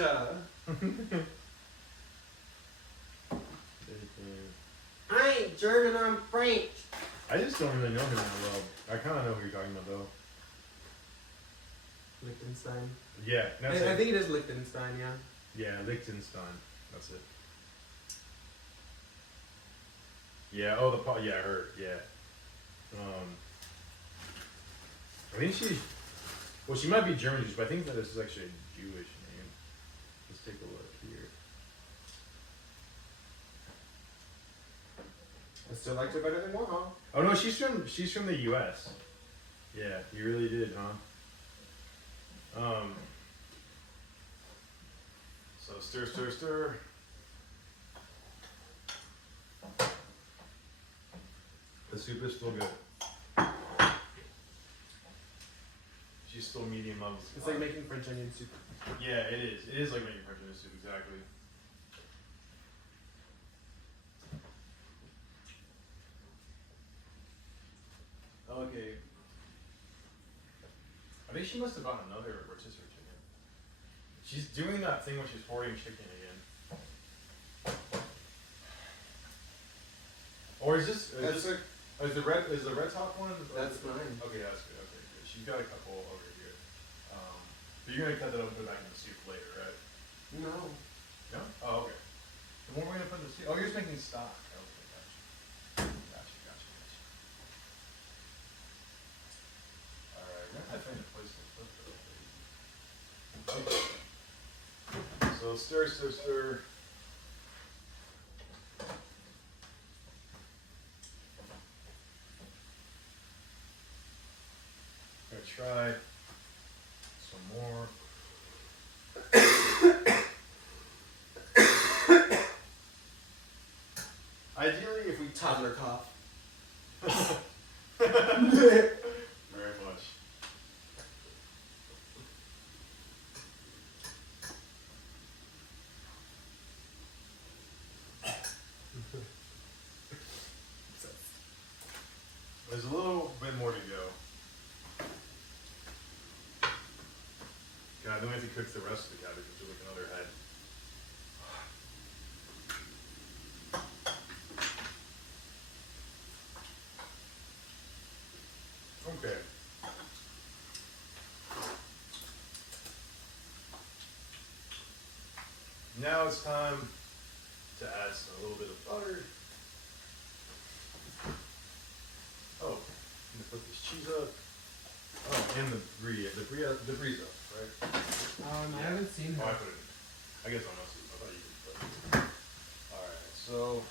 I ain't German, I'm French. I just don't really know him that well. I kind of know who you're talking about though. Liechtenstein. Yeah, I that's it. think it is Liechtenstein, yeah. Yeah, Liechtenstein. That's it. Yeah. Oh, yeah, her. Yeah. I think she might be German Jewish, but I think that this is actually a Jewish name. Let's take a look here. I still liked her better than Warhol. Oh no, she's from the U.S. Yeah, you really did, huh? So stir, stir, stir. The soup is still good. She's still medium level. It's like making French onion soup. Yeah, it is. It is like making French onion soup, exactly. Okay. I think she must have bought another rotisserie chicken. She's doing that thing when she's hoarding chicken again. Or is this? That's Is the red top one? That's mine. Okay, that's good. Okay, good. She's got a couple over here. But you're gonna cut that up and put it back in the soup later, right? No. No? Oh, okay. Then what are we gonna put in the soup? Oh, you're just making stock. Okay, gotcha. Alright, we're gonna have to find a place to put those. Okay. So stir. Gonna try some more. Ideally, if we Toddler cough. very much. There's a little bit more to go. God, then we have to cook the rest of the cabbage, which is like another head. Okay. Now it's time to add a little bit of butter. Oh, I'm gonna put this cheese up. Oh, and the brie up, right? I haven't seen Oh, I her. put it in. I guess someone else did. I thought you did. Alright, so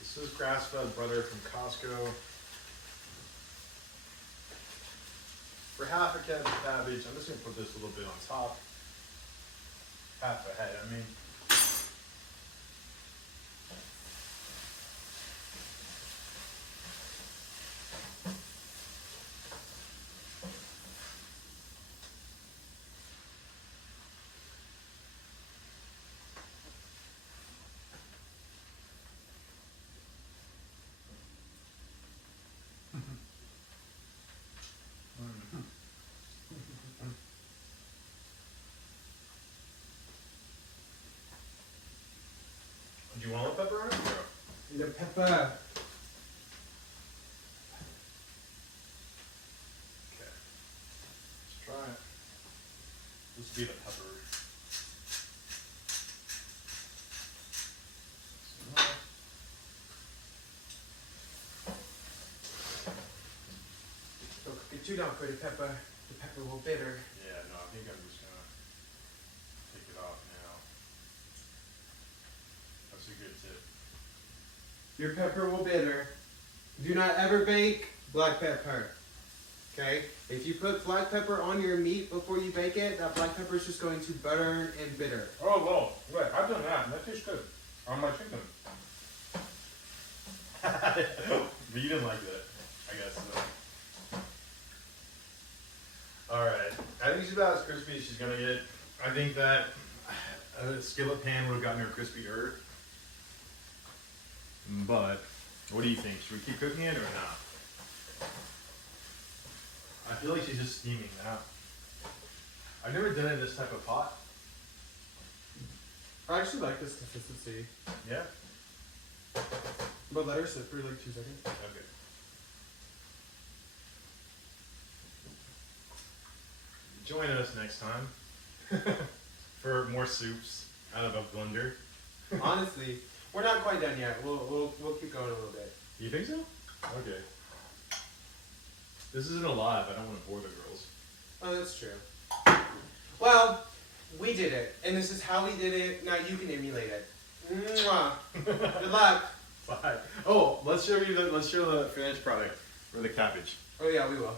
this is grass-fed butter from Costco. For half a can of cabbage, I'm just gonna put this a little bit on top. Half a head, I mean. Do you want a pepper on it? Or? The pepper. Okay. Let's try it. This will be the pepper. Don't cook it too down for the pepper. The pepper will bitter. Yeah, no, I think I'm just gonna take it off now. That's a good tip. Your pepper will bitter. Do not ever bake black pepper. Okay? If you put black pepper on your meat before you bake it, that black pepper is just going to burn and bitter. Oh, well, wait, I've done that, and that tastes good. On my chicken. But you didn't like that, I guess. Alright, I think she's about as crispy as she's gonna get. I think that a skillet pan would have gotten her crispier. But, what do you think? Should we keep cooking it or not? I feel like she's just steaming now. I've never done it in this type of pot. I actually like this consistency. Yeah? But let her sit for like 2 seconds. Okay. Join us next time for more soups out of a blender. Honestly, we're not quite done yet. We'll keep going a little bit. You think so? Okay. This isn't a live. I don't want to bore the girls. Oh, that's true. Well, we did it, and this is how we did it. Now you can emulate it. Mwah. Good luck. Bye. Oh, let's show the finished product for the cabbage. Oh yeah, we will.